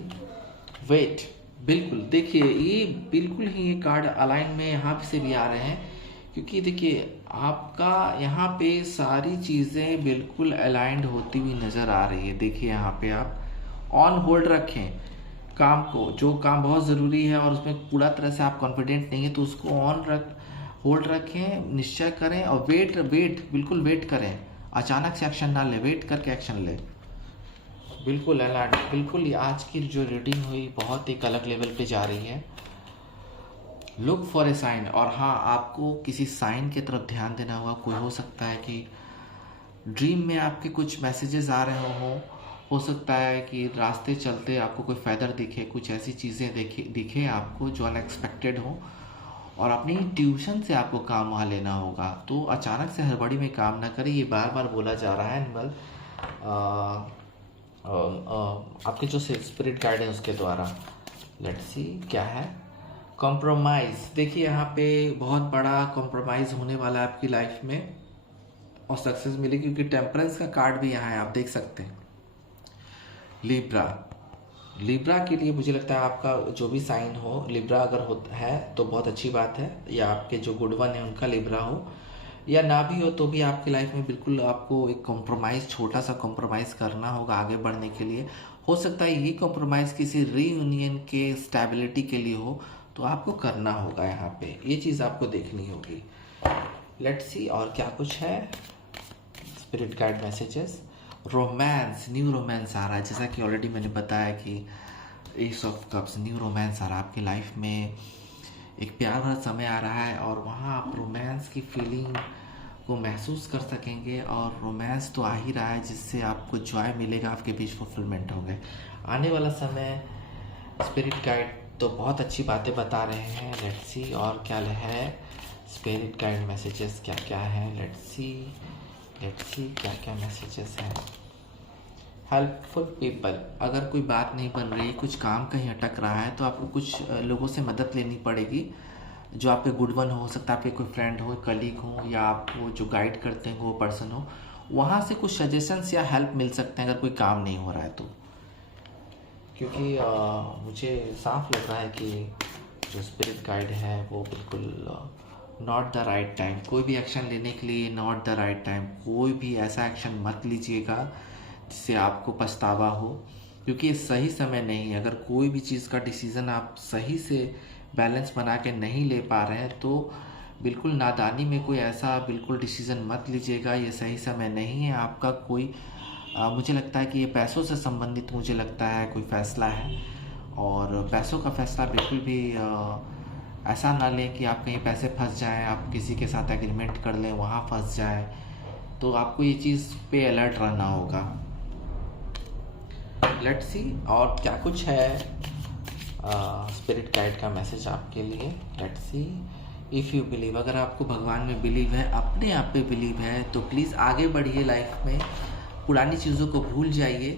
wait. बिल्कुल देखिए, ये बिल्कुल ही ये कार्ड अलाइन में यहाँ से भी आ रहे हैं, क्योंकि देखिए आपका यहाँ पे सारी चीज़ें बिल्कुल अलाइंड होती हुई नज़र आ रही है। देखिए यहाँ पे आप ऑन होल्ड रखें काम को, जो काम बहुत ज़रूरी है और उसमें पूरा तरह से आप कॉन्फिडेंट नहीं है, तो उसको होल्ड रखें, निश्चय करें और वेट बिल्कुल वेट करें। अचानक से एक्शन ना ले, वेट करके एक्शन ले। बिल्कुल अलर्ट, बिल्कुल आज की जो रीडिंग हुई बहुत एक अलग लेवल पे जा रही है। लुक फॉर ए साइन, और हाँ आपको किसी साइन की तरफ ध्यान देना होगा। कोई हो सकता है कि ड्रीम में आपके कुछ मैसेजेस आ रहे हो सकता है कि रास्ते चलते आपको कोई फैदर दिखे, कुछ ऐसी चीज़ें दिखे आपको जो अनएक्सपेक्टेड हो, और अपनी ट्यूशन से आपको काम वहाँ लेना होगा। तो अचानक से हड़बड़ी में काम ना करें, ये बार बार बोला जा रहा है एनिमल आपके जो स्पिरिट गाइड है उसके द्वारा। लेट्स सी क्या है। कॉम्प्रोमाइज़, देखिए यहाँ पे बहुत बड़ा कॉम्प्रोमाइज़ होने वाला है आपकी लाइफ में और सक्सेस मिलेगी, क्योंकि टेम्परेंस का कार्ड भी यहाँ है, आप देख सकते हैं। लिब्रा के लिए मुझे लगता है आपका जो भी साइन हो, लिब्रा अगर है तो बहुत अच्छी बात है, या आपके जो गुड वन है उनका लिब्रा हो, या ना भी हो तो भी आपकी लाइफ में बिल्कुल आपको एक कॉम्प्रोमाइज़, छोटा सा कॉम्प्रोमाइज़ करना होगा आगे बढ़ने के लिए। हो सकता है ये कॉम्प्रोमाइज़ किसी रीयूनियन के स्टेबिलिटी के लिए हो, तो आपको करना होगा। यहाँ पे ये चीज़ आपको देखनी होगी। लेट्स सी और क्या कुछ है। Spirit guide messages, romance, new romance आ रहा है, जैसा कि ऑलरेडी मैंने बताया कि ace of cups, new romance आ रहा है आपकी लाइफ में। एक प्यार भरा समय आ रहा है और वहाँ आप रोमांस की फीलिंग को महसूस कर सकेंगे, और रोमांस तो आ ही रहा है जिससे आपको जॉय मिलेगा, आपके बीच फुलफिलमेंट होंगे। आने वाला समय स्पिरिट गाइड तो बहुत अच्छी बातें बता रहे हैं। लेट्स सी और क्या है स्पिरिट गाइड मैसेजेस, क्या क्या है। लेट्स सी क्या क्या मैसेजेस हैं। हेल्पफुल पीपल, अगर कोई बात नहीं बन रही, कुछ काम कहीं अटक रहा है, तो आपको कुछ लोगों से मदद लेनी पड़ेगी जो आपके गुड वन हो सकता है, आपके कोई फ्रेंड हो, कलीग हो, या आपको जो गाइड करते हैं वो पर्सन हो, वहाँ से कुछ सजेशंस या हेल्प मिल सकते हैं अगर कोई काम नहीं हो रहा है तो। क्योंकि मुझे साफ लग रहा है कि जो स्पिरिट गाइड है वो बिल्कुल नॉट द राइट टाइम, कोई भी एक्शन लेने के लिए नॉट द राइट टाइम। कोई भी ऐसा एक्शन मत लीजिएगा जिससे आपको पछतावा हो, क्योंकि ये सही समय नहीं है। अगर कोई भी चीज़ का डिसीज़न आप सही से बैलेंस बना के नहीं ले पा रहे हैं तो बिल्कुल नादानी में कोई ऐसा बिल्कुल डिसीज़न मत लीजिएगा। ये सही समय नहीं है आपका। कोई मुझे लगता है कि ये पैसों से संबंधित मुझे लगता है कोई फ़ैसला है, और पैसों का फ़ैसला बिल्कुल भी ऐसा ना लें कि आप कहीं पैसे फंस जाएं, आप किसी के साथ एग्रीमेंट कर लें, वहाँ फंस जाएं। तो आपको ये चीज़ पे अलर्ट रहना होगा। लेट्स सी और क्या कुछ है स्पिरिट गाइड का मैसेज आपके लिए। Let's C, if you believe, अगर आपको भगवान में बिलीव है, अपने आप पे बिलीव है, तो प्लीज़ आगे बढ़िए लाइफ में। पुरानी चीज़ों को भूल जाइए,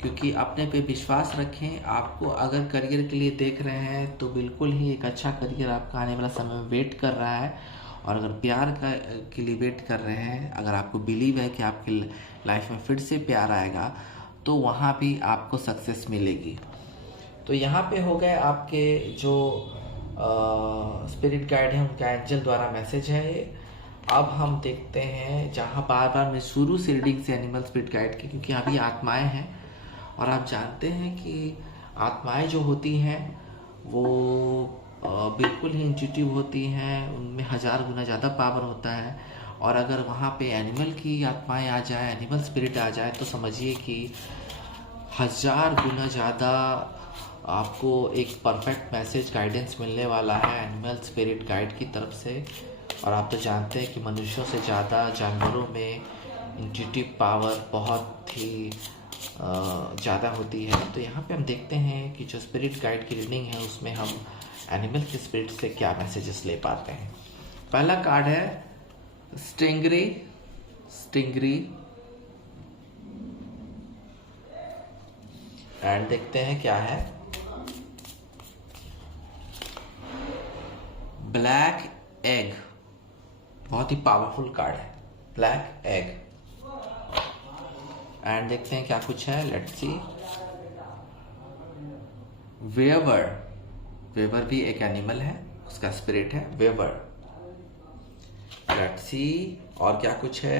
क्योंकि अपने पे विश्वास रखें। आपको अगर करियर के लिए देख रहे हैं तो बिल्कुल ही एक अच्छा करियर आपका आने वाला समय में वेट कर रहा है। और अगर प्यार के लिए वेट कर रहे हैं, अगर आपको बिलीव है कि आपकी लाइफ में फिर से प्यार आएगा, तो वहाँ भी आपको सक्सेस मिलेगी। तो यहाँ पे हो गए आपके जो स्पिरिट गाइड हैं उनका एंजल द्वारा मैसेज है ये। अब हम देखते हैं, जहाँ बार बार मैं शुरू से रीडिंग से एनिमल स्पिरिट गाइड की, क्योंकि अभी आत्माएं हैं और आप जानते हैं कि आत्माएं जो होती हैं वो बिल्कुल ही इंट्यूटिव होती हैं, उनमें 1000 गुना ज़्यादा पावर होता है। और अगर वहाँ पे एनिमल की आत्माएं आ जाए, एनिमल स्पिरिट आ जाए, तो समझिए कि 1000 गुना ज़्यादा आपको एक परफेक्ट मैसेज गाइडेंस मिलने वाला है एनिमल स्पिरिट गाइड की तरफ से। और आप तो जानते हैं कि मनुष्यों से ज़्यादा जानवरों में इंट्यूटिव पावर बहुत ही ज़्यादा होती है। तो यहाँ पे हम देखते हैं कि जो स्पिरिट गाइड की रीडिंग है उसमें हम एनिमल के स्पिरिट से क्या मैसेजेस ले पाते हैं। पहला कार्ड है स्टिंगरी एंड देखते हैं क्या है। ब्लैक एग, बहुत ही पावरफुल कार्ड है ब्लैक एग। एंड देखते हैं क्या कुछ है। लेट्स सी, वेवर भी एक एनिमल है, उसका स्पिरिट है वेवर। लेट्स सी और क्या कुछ है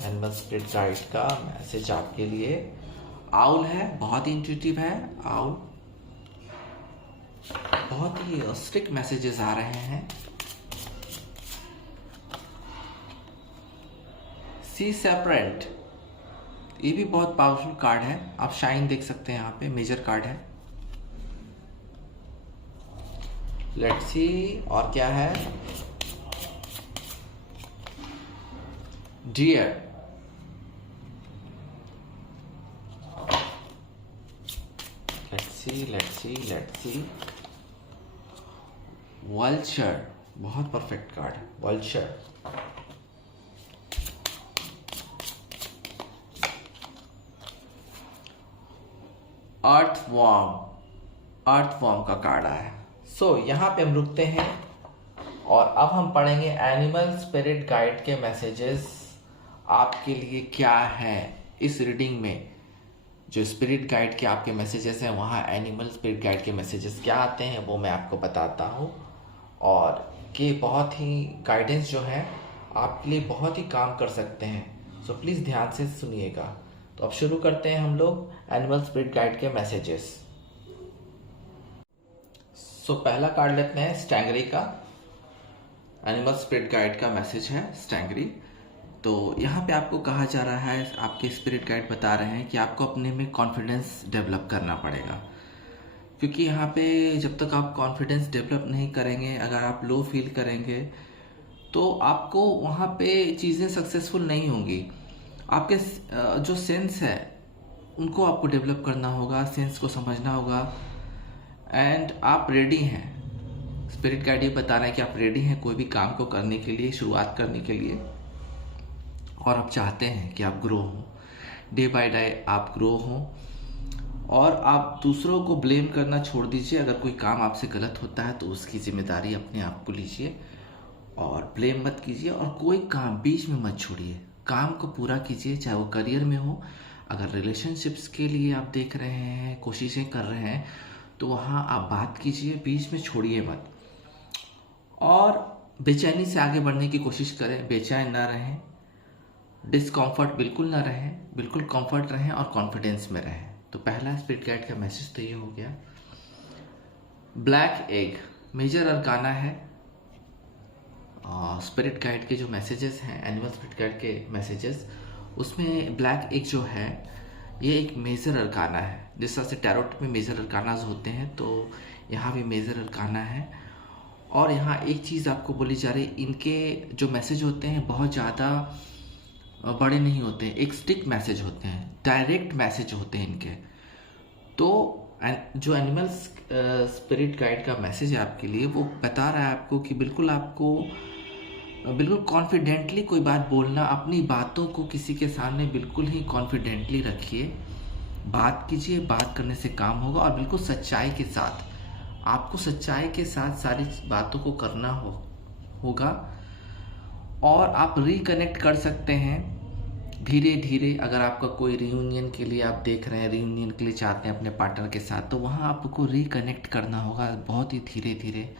एनिमल स्पिरिट गाइड का मैसेज आपके लिए। आउल है, बहुत ही इंट्यूटिव है आउल, बहुत ही स्ट्रिक्ट मैसेजेस आ रहे हैं। सी सेपरेंट, ये भी बहुत पावरफुल कार्ड है। आप शाइन देख सकते हैं, यहाँ पे मेजर कार्ड है। लेट्स सी और क्या है। Deer, let's see. वल्चर, बहुत परफेक्ट कार्ड है वल्चर। अर्थवॉर्म का कार्ड आया है। सो यहाँ पे हम रुकते हैं और अब हम पढ़ेंगे एनिमल स्पिरिट गाइड के मैसेजेस आपके लिए क्या है। इस रीडिंग में जो स्पिरिट गाइड के आपके मैसेजेस हैं, वहाँ एनिमल स्पिरिट गाइड के मैसेजेस क्या आते हैं वो मैं आपको बताता हूँ, और कि बहुत ही गाइडेंस जो है आपके लिए बहुत ही काम कर सकते हैं। सो प्लीज़ ध्यान से सुनिएगा। तो अब शुरू करते हैं हम लोग एनिमल स्पिरिट गाइड के मैसेजेस। सो पहला कार्ड लेते हैं स्टैंगरी का। एनिमल स्पिरिट गाइड का मैसेज है स्टैंगरी। तो यहाँ पे आपको कहा जा रहा है, आपके स्पिरिट गाइड बता रहे हैं कि आपको अपने में कॉन्फिडेंस डेवलप करना पड़ेगा, क्योंकि यहाँ पे जब तक आप कॉन्फिडेंस डेवलप नहीं करेंगे, अगर आप लो फील करेंगे तो आपको वहाँ पे चीज़ें सक्सेसफुल नहीं होंगी। आपके जो सेंस है उनको आपको डेवलप करना होगा, सेंस को समझना होगा, एंड आप रेडी हैं। स्पिरिट गाइड ये बता रहे हैं कि आप रेडी हैं कोई भी काम को करने के लिए, शुरुआत करने के लिए, और आप चाहते हैं कि आप ग्रो हों, डे बाय डे आप ग्रो हों, और आप दूसरों को ब्लेम करना छोड़ दीजिए। अगर कोई काम आपसे गलत होता है तो उसकी जिम्मेदारी अपने आप को लीजिए और ब्लेम मत कीजिए, और कोई काम बीच में मत छोड़िए, काम को पूरा कीजिए, चाहे वो करियर में हो। अगर रिलेशनशिप्स के लिए आप देख रहे हैं, कोशिशें कर रहे हैं, तो वहाँ आप बात कीजिए, बीच में छोड़िए मत, और बेचैनी से आगे बढ़ने की कोशिश करें। बेचैन ना रहें, डिस्कम्फर्ट बिल्कुल ना रहें, बिल्कुल कंफर्ट रहें और कॉन्फिडेंस में रहें। तो पहला स्पिरिट गाइड का मैसेज तो ये हो गया। ब्लैक एग मेजर अरकाना है। स्पिरिट गाइड के जो मैसेजेस हैं, एनिमल स्पिरिट गाइड के मैसेजेस, उसमें ब्लैक एग जो है ये एक मेजर अरकाना है। जिस तरह से टैरोट में मेजर अरकानाज होते हैं, तो यहाँ भी मेजर अरकाना है। और यहाँ एक चीज़ आपको बोली जा रही, इनके जो मैसेज होते हैं बहुत ज़्यादा बड़े नहीं होते हैं, एक स्टिक मैसेज होते हैं, डायरेक्ट मैसेज होते हैं इनके। तो जो एनिमल स्पिरिट गाइड का मैसेज है आपके लिए, वो बता रहा है आपको कि आपको बिल्कुल कॉन्फिडेंटली कोई बात बोलना, अपनी बातों को किसी के सामने बिल्कुल ही कॉन्फिडेंटली रखिए, बात कीजिए, बात करने से काम होगा, और बिल्कुल सच्चाई के साथ, आपको सच्चाई के साथ सारी बातों को करना होगा, और आप रिकनेक्ट कर सकते हैं धीरे धीरे। अगर आपका कोई रियूनियन के लिए आप देख रहे हैं, रियूनियन के लिए चाहते हैं अपने पार्टनर के साथ, तो वहाँ आपको रिकनेक्ट करना होगा बहुत ही धीरे धीरे।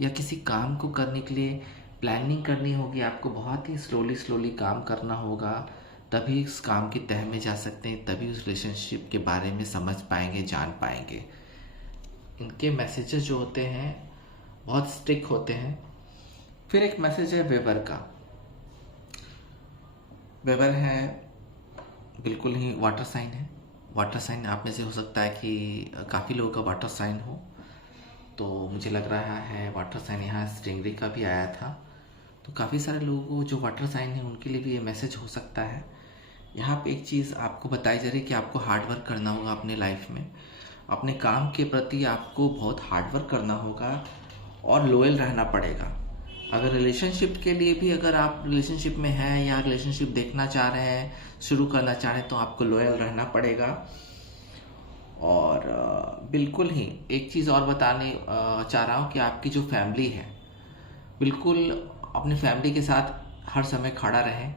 या किसी काम को करने के लिए प्लानिंग करनी होगी, आपको बहुत ही स्लोली काम करना होगा, तभी उस काम की तह में जा सकते हैं, तभी उस रिलेशनशिप के बारे में समझ पाएंगे, जान पाएंगे। इनके मैसेजेस जो होते हैं बहुत स्टिक होते हैं। फिर एक मैसेज है वेबर का। वेबर है बिल्कुल ही वाटर साइन है। वाटर साइन आप में से हो सकता है कि काफ़ी लोगों का वाटर साइन हो, तो मुझे लग रहा है वाटर साइन यहाँ स्टिंगरी का भी आया था, तो काफ़ी सारे लोगों को जो वाटर साइन है उनके लिए भी ये मैसेज हो सकता है। यहाँ पे एक चीज़ आपको बताई जा रही है कि आपको हार्ड वर्क करना होगा अपने लाइफ में, अपने काम के प्रति आपको बहुत हार्ड वर्क करना होगा और लॉयल रहना पड़ेगा। अगर रिलेशनशिप के लिए भी, अगर आप रिलेशनशिप में हैं या रिलेशनशिप देखना चाह रहे हैं, शुरू करना चाह रहे हैं, तो आपको लॉयल रहना पड़ेगा। और बिल्कुल ही एक चीज़ और बताने चाह रहा हूँ कि आपकी जो फैमिली है, बिल्कुल अपनी फैमिली के साथ हर समय खड़ा रहें,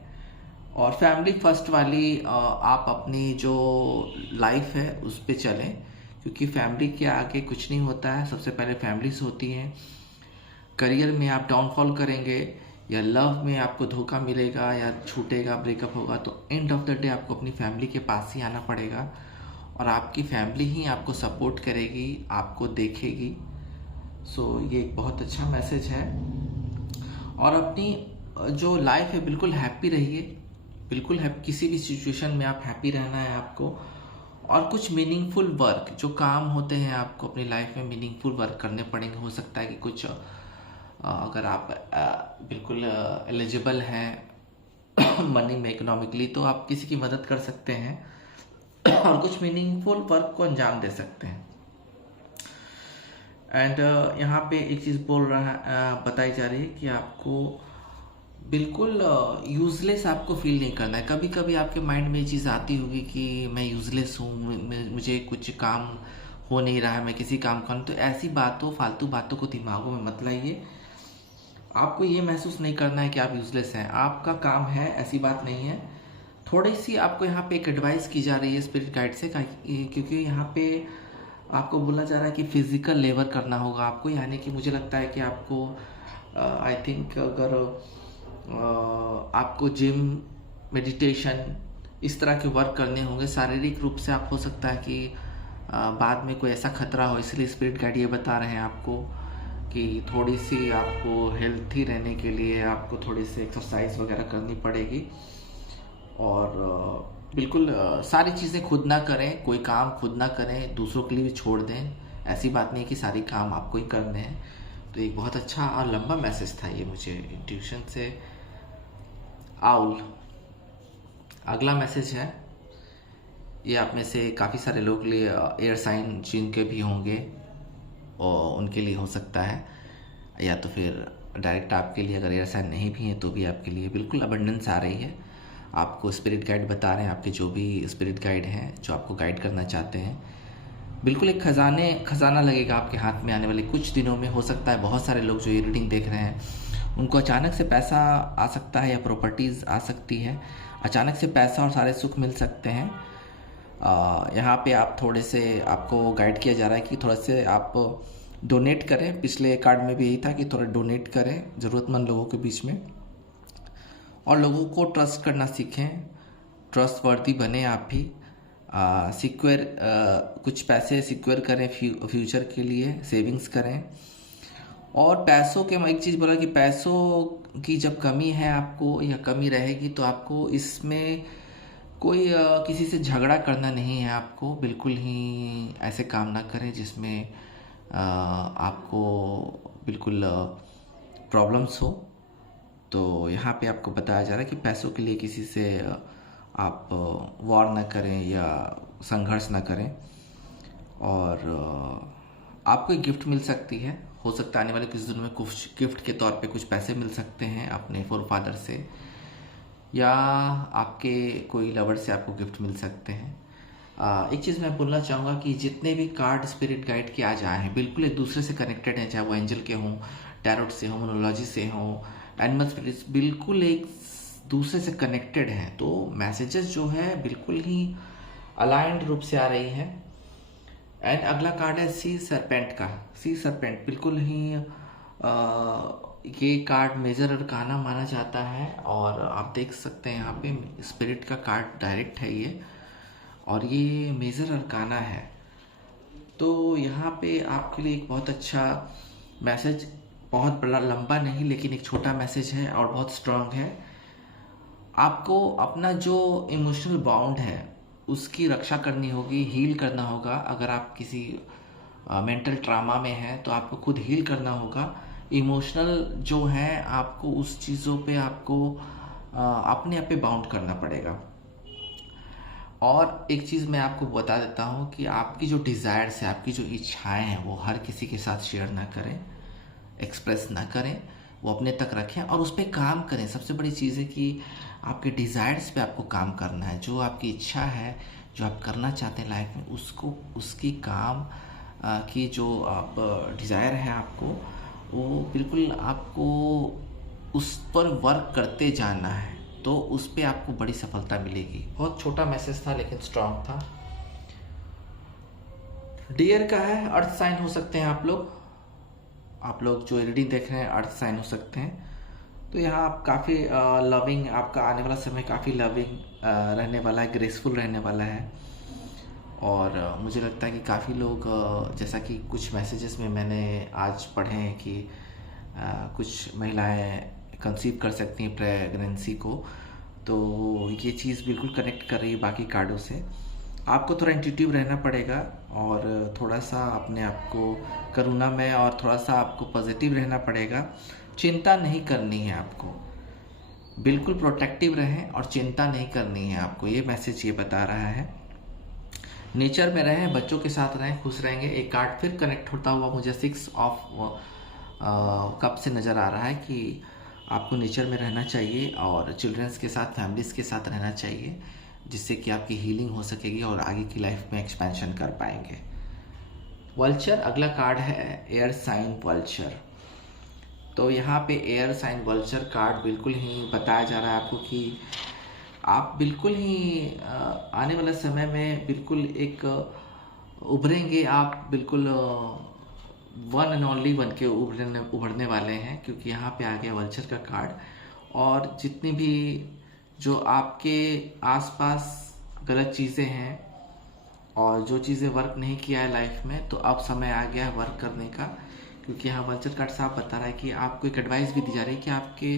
और फैमिली फर्स्ट वाली आप अपनी जो लाइफ है उस पे चलें, क्योंकि फैमिली के आगे कुछ नहीं होता है, सबसे पहले फैमिलीज होती हैं। करियर में आप डाउनफॉल करेंगे या लव में आपको धोखा मिलेगा या छूटेगा, ब्रेकअप होगा, तो एंड ऑफ द डे आपको अपनी फैमिली के पास ही आना पड़ेगा, और आपकी फैमिली ही आपको सपोर्ट करेगी, आपको देखेगी। सो ये एक बहुत अच्छा मैसेज है। और अपनी जो लाइफ है बिल्कुल हैप्पी रहिए, बिल्कुल है, किसी भी सिचुएशन में आप हैप्पी रहना है आपको। और कुछ मीनिंगफुल वर्क जो काम होते हैं आपको अपनी लाइफ में मीनिंगफुल वर्क करने पड़ेंगे। हो सकता है कि कुछ अगर आप बिल्कुल एलिजिबल हैं मनी में, इकोनॉमिकली, तो आप किसी की मदद कर सकते हैं और कुछ मीनिंगफुल वर्क को अंजाम दे सकते हैं। एंड यहाँ पे एक चीज़ बताई जा रही है कि आपको बिल्कुल यूज़लेस आपको फील नहीं करना है। कभी कभी आपके माइंड में ये चीज़ आती होगी कि मैं यूज़लेस हूँ, मुझे कुछ काम हो नहीं रहा है, मैं किसी काम का, तो ऐसी बातों, फालतू बातों को दिमागों में मत लाइए। आपको ये महसूस नहीं करना है कि आप यूज़लेस हैं, आपका काम है, ऐसी बात नहीं है। थोड़ी सी आपको यहाँ पे एक एडवाइस की जा रही है स्पिरिट गाइड से, क्योंकि यहाँ पे आपको बोला जा रहा है कि फिज़िकल लेबर करना होगा आपको। यानी कि मुझे लगता है कि आपको आई थिंक अगर आपको जिम, मेडिटेशन, इस तरह के वर्क करने होंगे शारीरिक रूप से। आप हो सकता है कि बाद में कोई ऐसा खतरा हो, इसलिए स्पिरिट गाइड ये बता रहे हैं आपको कि थोड़ी सी आपको हेल्थी रहने के लिए आपको थोड़ी सी एक्सरसाइज वगैरह करनी पड़ेगी। और बिल्कुल सारी चीज़ें खुद ना करें, कोई काम खुद ना करें, दूसरों के लिए भी छोड़ दें। ऐसी बात नहीं कि सारी काम आपको ही करने हैं। तो एक बहुत अच्छा और लंबा मैसेज था ये मुझे इंट्यूशन से। आउल अगला मैसेज है, ये आप में से काफ़ी सारे लोग के लिए एयर साइन जिनके भी होंगे और उनके लिए हो सकता है, या तो फिर डायरेक्ट आपके लिए अगर एयर साइन नहीं भी है तो भी आपके लिए बिल्कुल अबंडेंस आ रही है। आपको स्पिरिट गाइड बता रहे हैं, आपके जो भी स्पिरिट गाइड हैं जो आपको गाइड करना चाहते हैं, बिल्कुल एक खजाना लगेगा आपके हाथ में आने वाले कुछ दिनों में। हो सकता है बहुत सारे लोग जो ये रीडिंग देख रहे हैं उनको अचानक से पैसा आ सकता है या प्रॉपर्टीज़ आ सकती है, अचानक से पैसा और सारे सुख मिल सकते हैं। यहाँ पे आप थोड़े से, आपको गाइड किया जा रहा है कि थोड़ा से आप डोनेट करें। पिछले कार्ड में भी यही था कि थोड़ा डोनेट करें ज़रूरतमंद लोगों के बीच में, और लोगों को ट्रस्ट करना सीखें, ट्रस्ट वर्दी बने आप भी। सिक्योर कुछ पैसे सिक्योर करें फ्यूचर के लिए, सेविंग्स करें। और पैसों के, मैं एक चीज़ बोला कि पैसों की जब कमी है आपको या कमी रहेगी तो आपको इसमें कोई किसी से झगड़ा करना नहीं है। आपको बिल्कुल ही ऐसे काम ना करें जिसमें आपको बिल्कुल प्रॉब्लम्स हो। तो यहाँ पे आपको बताया जा रहा है कि पैसों के लिए किसी से आप वॉर ना करें या संघर्ष ना करें। और आपको एक गिफ्ट मिल सकती है, हो सकता है आने वाले कुछ दिनों में कुछ गिफ्ट के तौर पे कुछ पैसे मिल सकते हैं अपने फोरफादर से, या आपके कोई लवर से आपको गिफ्ट मिल सकते हैं। एक चीज़ मैं बोलना चाहूँगा कि जितने भी कार्ड स्पिरिट गाइड के आज आए हैं बिल्कुल एक दूसरे से कनेक्टेड हैं, चाहे वो एंजल के हों, टैरोट से हों, मोनोलॉजी से हों, एनिमल स्पिरिट्स, बिल्कुल एक दूसरे से कनेक्टेड हैं। तो मैसेजेस जो है बिल्कुल ही अलाइंड रूप से आ रही हैं। एंड अगला कार्ड है सी सरपेंट का। सी सरपेंट बिल्कुल ही ये कार्ड मेजर अरकाना माना जाता है, और आप देख सकते हैं यहाँ पे स्पिरिट का कार्ड डायरेक्ट है ये, और ये मेजर अरकाना है। तो यहाँ पे आपके लिए एक बहुत अच्छा मैसेज, बहुत बड़ा लंबा नहीं लेकिन एक छोटा मैसेज है और बहुत स्ट्रांग है। आपको अपना जो इमोशनल बाउंड है उसकी रक्षा करनी होगी, हील करना होगा। अगर आप किसी मेंटल ट्रामा में हैं तो आपको खुद हील करना होगा। इमोशनल जो है आपको उस चीज़ों पे आपको अपने आप पे बाउंड करना पड़ेगा। और एक चीज़ मैं आपको बता देता हूँ कि आपकी जो डिज़ायर्स है, आपकी जो इच्छाएं हैं, वो हर किसी के साथ शेयर ना करें, एक्सप्रेस ना करें, वो अपने तक रखें और उस पर काम करें। सबसे बड़ी चीज़ है कि आपके डिज़ायर्स पे आपको काम करना है। जो आपकी इच्छा है, जो आप करना चाहते हैं लाइफ में, उसको, उसकी काम की जो आप डिज़ायर है आपको, वो बिल्कुल आपको उस पर वर्क करते जाना है, तो उस पर आपको बड़ी सफलता मिलेगी। बहुत छोटा मैसेज था लेकिन स्ट्रांग था। डियर का है, अर्थ साइन हो सकते हैं आप लोग जो रीडिंग देख रहे हैं अर्थ साइन हो सकते हैं। तो यहाँ आप काफ़ी लविंग, आपका आने वाला समय काफ़ी लविंग रहने वाला है, ग्रेसफुल रहने वाला है। और मुझे लगता है कि काफ़ी लोग, जैसा कि कुछ मैसेजेस में मैंने आज पढ़े हैं कि कुछ महिलाएं कंसीव कर सकती हैं प्रेगनेंसी को, तो ये चीज़ बिल्कुल कनेक्ट कर रही है बाकी कार्डों से। आपको थोड़ा इंट्यूटिव रहना पड़ेगा और थोड़ा सा अपने आप को करुणामय और थोड़ा सा आपको पॉजिटिव रहना पड़ेगा। चिंता नहीं करनी है आपको, बिल्कुल प्रोटेक्टिव रहें और चिंता नहीं करनी है आपको, ये मैसेज ये बता रहा है। नेचर में रहें, बच्चों के साथ रहें, खुश रहेंगे। एक कार्ड फिर कनेक्ट होता हुआ मुझे 6 ऑफ कप से नज़र आ रहा है कि आपको नेचर में रहना चाहिए और चिल्ड्रंस के साथ, फैमिलीज़ के साथ रहना चाहिए, जिससे कि आपकी हीलिंग हो सकेगी और आगे की लाइफ में एक्सपेंशन कर पाएंगे। वल्चर अगला कार्ड है, एयर साइन वल्चर। तो यहाँ पे एयर साइन वल्चर कार्ड बिल्कुल ही बताया जा रहा है आपको कि आप बिल्कुल ही आने वाले समय में बिल्कुल एक उभरेंगे, आप बिल्कुल वन एंड ओनली बन के उभरने वाले हैं, क्योंकि यहाँ पे आ गया वल्चर का कार्ड। और जितनी भी जो आपके आसपास गलत चीज़ें हैं और जो चीज़ें वर्क नहीं किया है लाइफ में, तो अब समय आ गया है वर्क करने का, क्योंकि यहाँ वल्चर कार्ड साफ बता रहा है कि आपको एक एडवाइस भी दी जा रही है कि आपके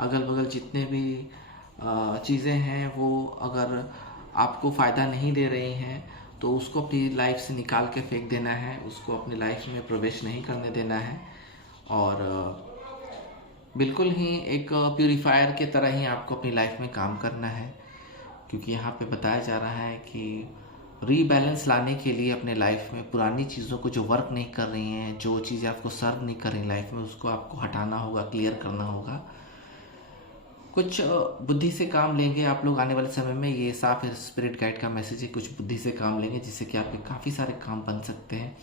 अगल बगल जितने भी चीज़ें हैं वो अगर आपको फ़ायदा नहीं दे रही हैं तो उसको अपनी लाइफ से निकाल के फेंक देना है, उसको अपनी लाइफ में प्रवेश नहीं करने देना है और बिल्कुल ही एक प्यूरीफायर के तरह ही आपको अपनी लाइफ में काम करना है। क्योंकि यहाँ पे बताया जा रहा है कि रीबैलेंस लाने के लिए अपने लाइफ में पुरानी चीज़ों को जो वर्क नहीं कर रही हैं, जो चीज़ें आपको सर्व नहीं कर रही लाइफ में, उसको आपको हटाना होगा, क्लियर करना होगा। कुछ बुद्धि से काम लेंगे आप लोग आने वाले समय में, ये साफ स्पिरिट गाइड का मैसेज है। कुछ बुद्धि से काम लेंगे जिससे कि आपके काफ़ी सारे काम बन सकते हैं।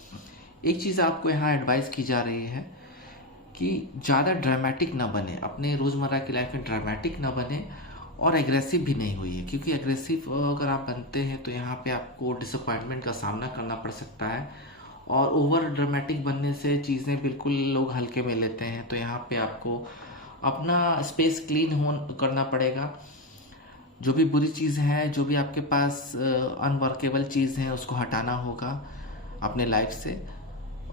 एक चीज़ आपको यहाँ एडवाइस की जा रही है कि ज़्यादा ड्रामेटिक ना बने, अपने रोज़मर्रा की लाइफ में ड्रामेटिक ना बने और एग्रेसिव भी नहीं हुई है, क्योंकि एग्रेसिव अगर आप बनते हैं तो यहाँ पे आपको डिसअपॉइंटमेंट का सामना करना पड़ सकता है। और ओवर ड्रामेटिक बनने से चीज़ें बिल्कुल लोग हल्के में लेते हैं, तो यहाँ पे आपको अपना स्पेस क्लीन करना पड़ेगा। जो भी बुरी चीज़ है, जो भी आपके पास अनवर्केबल चीज़ है, उसको हटाना होगा अपने लाइफ से।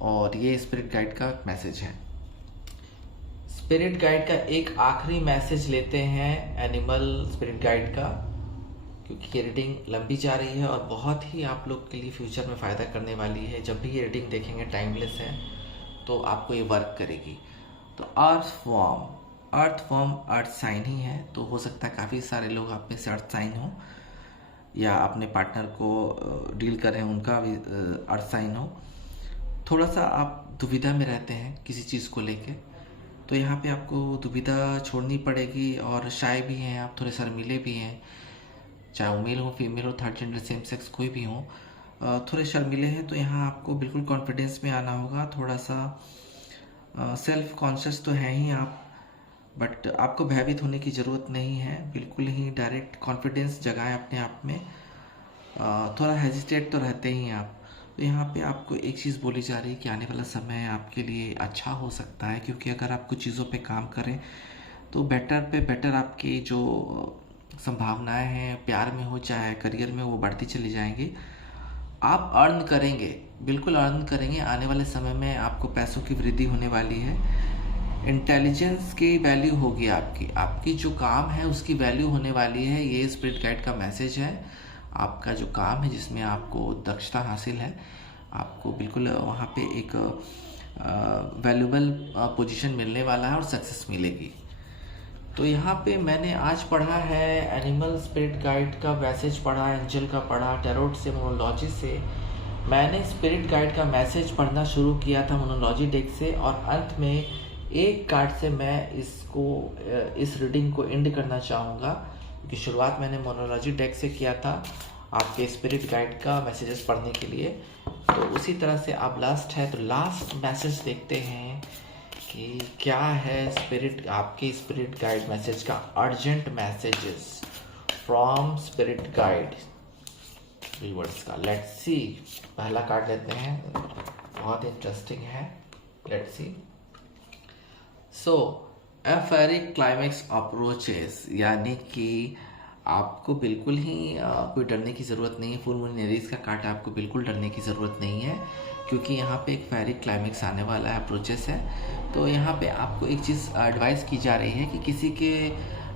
और ये स्पिरिट गाइड का मैसेज है। स्पिरिट गाइड का एक आखिरी मैसेज लेते हैं एनिमल स्पिरिट गाइड का, क्योंकि ये रीडिंग लंबी जा रही है और बहुत ही आप लोग के लिए फ्यूचर में फ़ायदा करने वाली है। जब भी ये रीडिंग देखेंगे टाइमलेस है तो आपको ये वर्क करेगी। तो अर्थ फॉर्म अर्थ साइन ही है, तो हो सकता है काफ़ी सारे लोग आप में से अर्थ साइन हो या अपने पार्टनर को डील करें उनका भी अर्थ साइन हो। थोड़ा सा आप दुविधा में रहते हैं किसी चीज़ को लेके, तो यहाँ पे आपको दुविधा छोड़नी पड़ेगी। और शाय भी हैं आप, थोड़े शर्मीले भी हैं, चाहे वो मेल हो, फीमेल हो, थर्ड जेंडर, सेम सेक्स कोई भी हो, थोड़े शर्मीले हैं। तो यहाँ आपको बिल्कुल कॉन्फिडेंस में आना होगा। थोड़ा सा सेल्फ कॉन्शियस तो है ही आप, बट आपको भयभीत होने की ज़रूरत नहीं है। बिल्कुल ही डायरेक्ट कॉन्फिडेंस जगाएं अपने आप में। थोड़ा हेजिटेट तो रहते ही आप। तो यहाँ पे आपको एक चीज़ बोली जा रही है कि आने वाला समय आपके लिए अच्छा हो सकता है, क्योंकि अगर आप कुछ चीज़ों पे काम करें तो बेटर पे बेटर आपकी जो संभावनाएं हैं, प्यार में हो चाहे करियर में, वो बढ़ती चली जाएंगी। आप अर्न करेंगे, बिल्कुल अर्न करेंगे। आने वाले समय में आपको पैसों की वृद्धि होने वाली है। इंटेलिजेंस की वैल्यू होगी, आपकी जो काम है उसकी वैल्यू होने वाली है। ये स्पिरिट गाइड का मैसेज है। आपका जो काम है जिसमें आपको दक्षता हासिल है, आपको बिल्कुल वहाँ पे एक वैल्यूबल पोजीशन मिलने वाला है और सक्सेस मिलेगी। तो यहाँ पे मैंने आज पढ़ा है एनिमल स्पिरिट गाइड का मैसेज पढ़ा, एंजल का पढ़ा, टैरोट से, मोनोलॉजी से। मैंने स्पिरिट गाइड का मैसेज पढ़ना शुरू किया था मोनोलॉजी डेक से, और अंत में एक कार्ड से मैं इस रीडिंग को एंड करना चाहूँगा, क्योंकि शुरुआत मैंने मोनोलॉजी डेक से किया था आपके स्पिरिट गाइड का मैसेजेस पढ़ने के लिए। तो उसी तरह से अब लास्ट है, तो लास्ट मैसेज देखते हैं कि क्या है आपके स्पिरिट गाइड मैसेज का urgent messages from spirit guide viewers का। लेट्स सी, पहला कार्ड लेते हैं, बहुत इंटरेस्टिंग है। Let's see. So a fairy climax approaches, यानी कि आपको बिल्कुल ही कोई डरने की ज़रूरत नहीं है। फुल मून एरीज का कार्ड, आपको बिल्कुल डरने की ज़रूरत नहीं है, क्योंकि यहाँ पे एक फेरी क्लाइमैक्स आने वाला है, अप्रोचेस है। तो यहाँ पे आपको एक चीज़ एडवाइस की जा रही है कि किसी के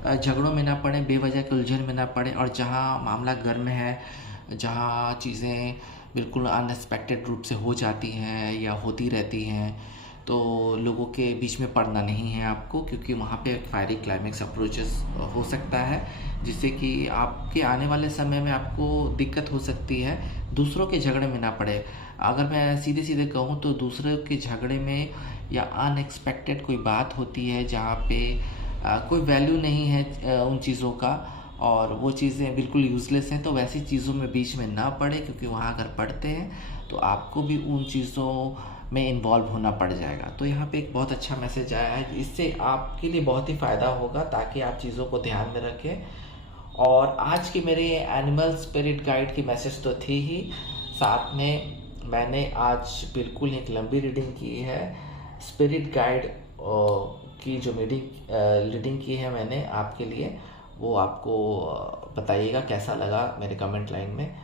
झगड़ों में ना पड़े, बेवजह के उलझन में ना पड़े, और जहाँ मामला गर्म है, जहाँ चीज़ें बिल्कुल अनएक्सपेक्टेड रूप से हो जाती हैं या होती रहती हैं, तो लोगों के बीच में पड़ना नहीं है आपको, क्योंकि वहाँ पे एक फायरी क्लाइमेक्स अप्रोचेस हो सकता है, जिससे कि आपके आने वाले समय में आपको दिक्कत हो सकती है, दूसरों के झगड़े में ना पड़े। अगर मैं सीधे सीधे कहूँ तो दूसरों के झगड़े में या अनएक्सपेक्टेड कोई बात होती है जहाँ पे कोई वैल्यू नहीं है उन चीज़ों का, और वो चीज़ें बिल्कुल यूज़लेस हैं, तो वैसी चीज़ों में बीच में ना पड़े, क्योंकि वहाँ अगर पढ़ते हैं तो आपको भी उन चीज़ों में इन्वॉल्व होना पड़ जाएगा। तो यहाँ पे एक बहुत अच्छा मैसेज आया है, इससे आपके लिए बहुत ही फ़ायदा होगा, ताकि आप चीज़ों को ध्यान में रखें। और आज की मेरे एनिमल स्पिरिट गाइड की मैसेज तो थी ही, साथ में मैंने आज बिल्कुल एक लंबी रीडिंग की है। स्पिरिट गाइड की जो रीडिंग की है मैंने आपके लिए, वो आपको बताइएगा कैसा लगा मेरे कमेंट लाइन में।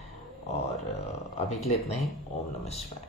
और अभी के लिए इतना ही। ओम नमः शिवाय।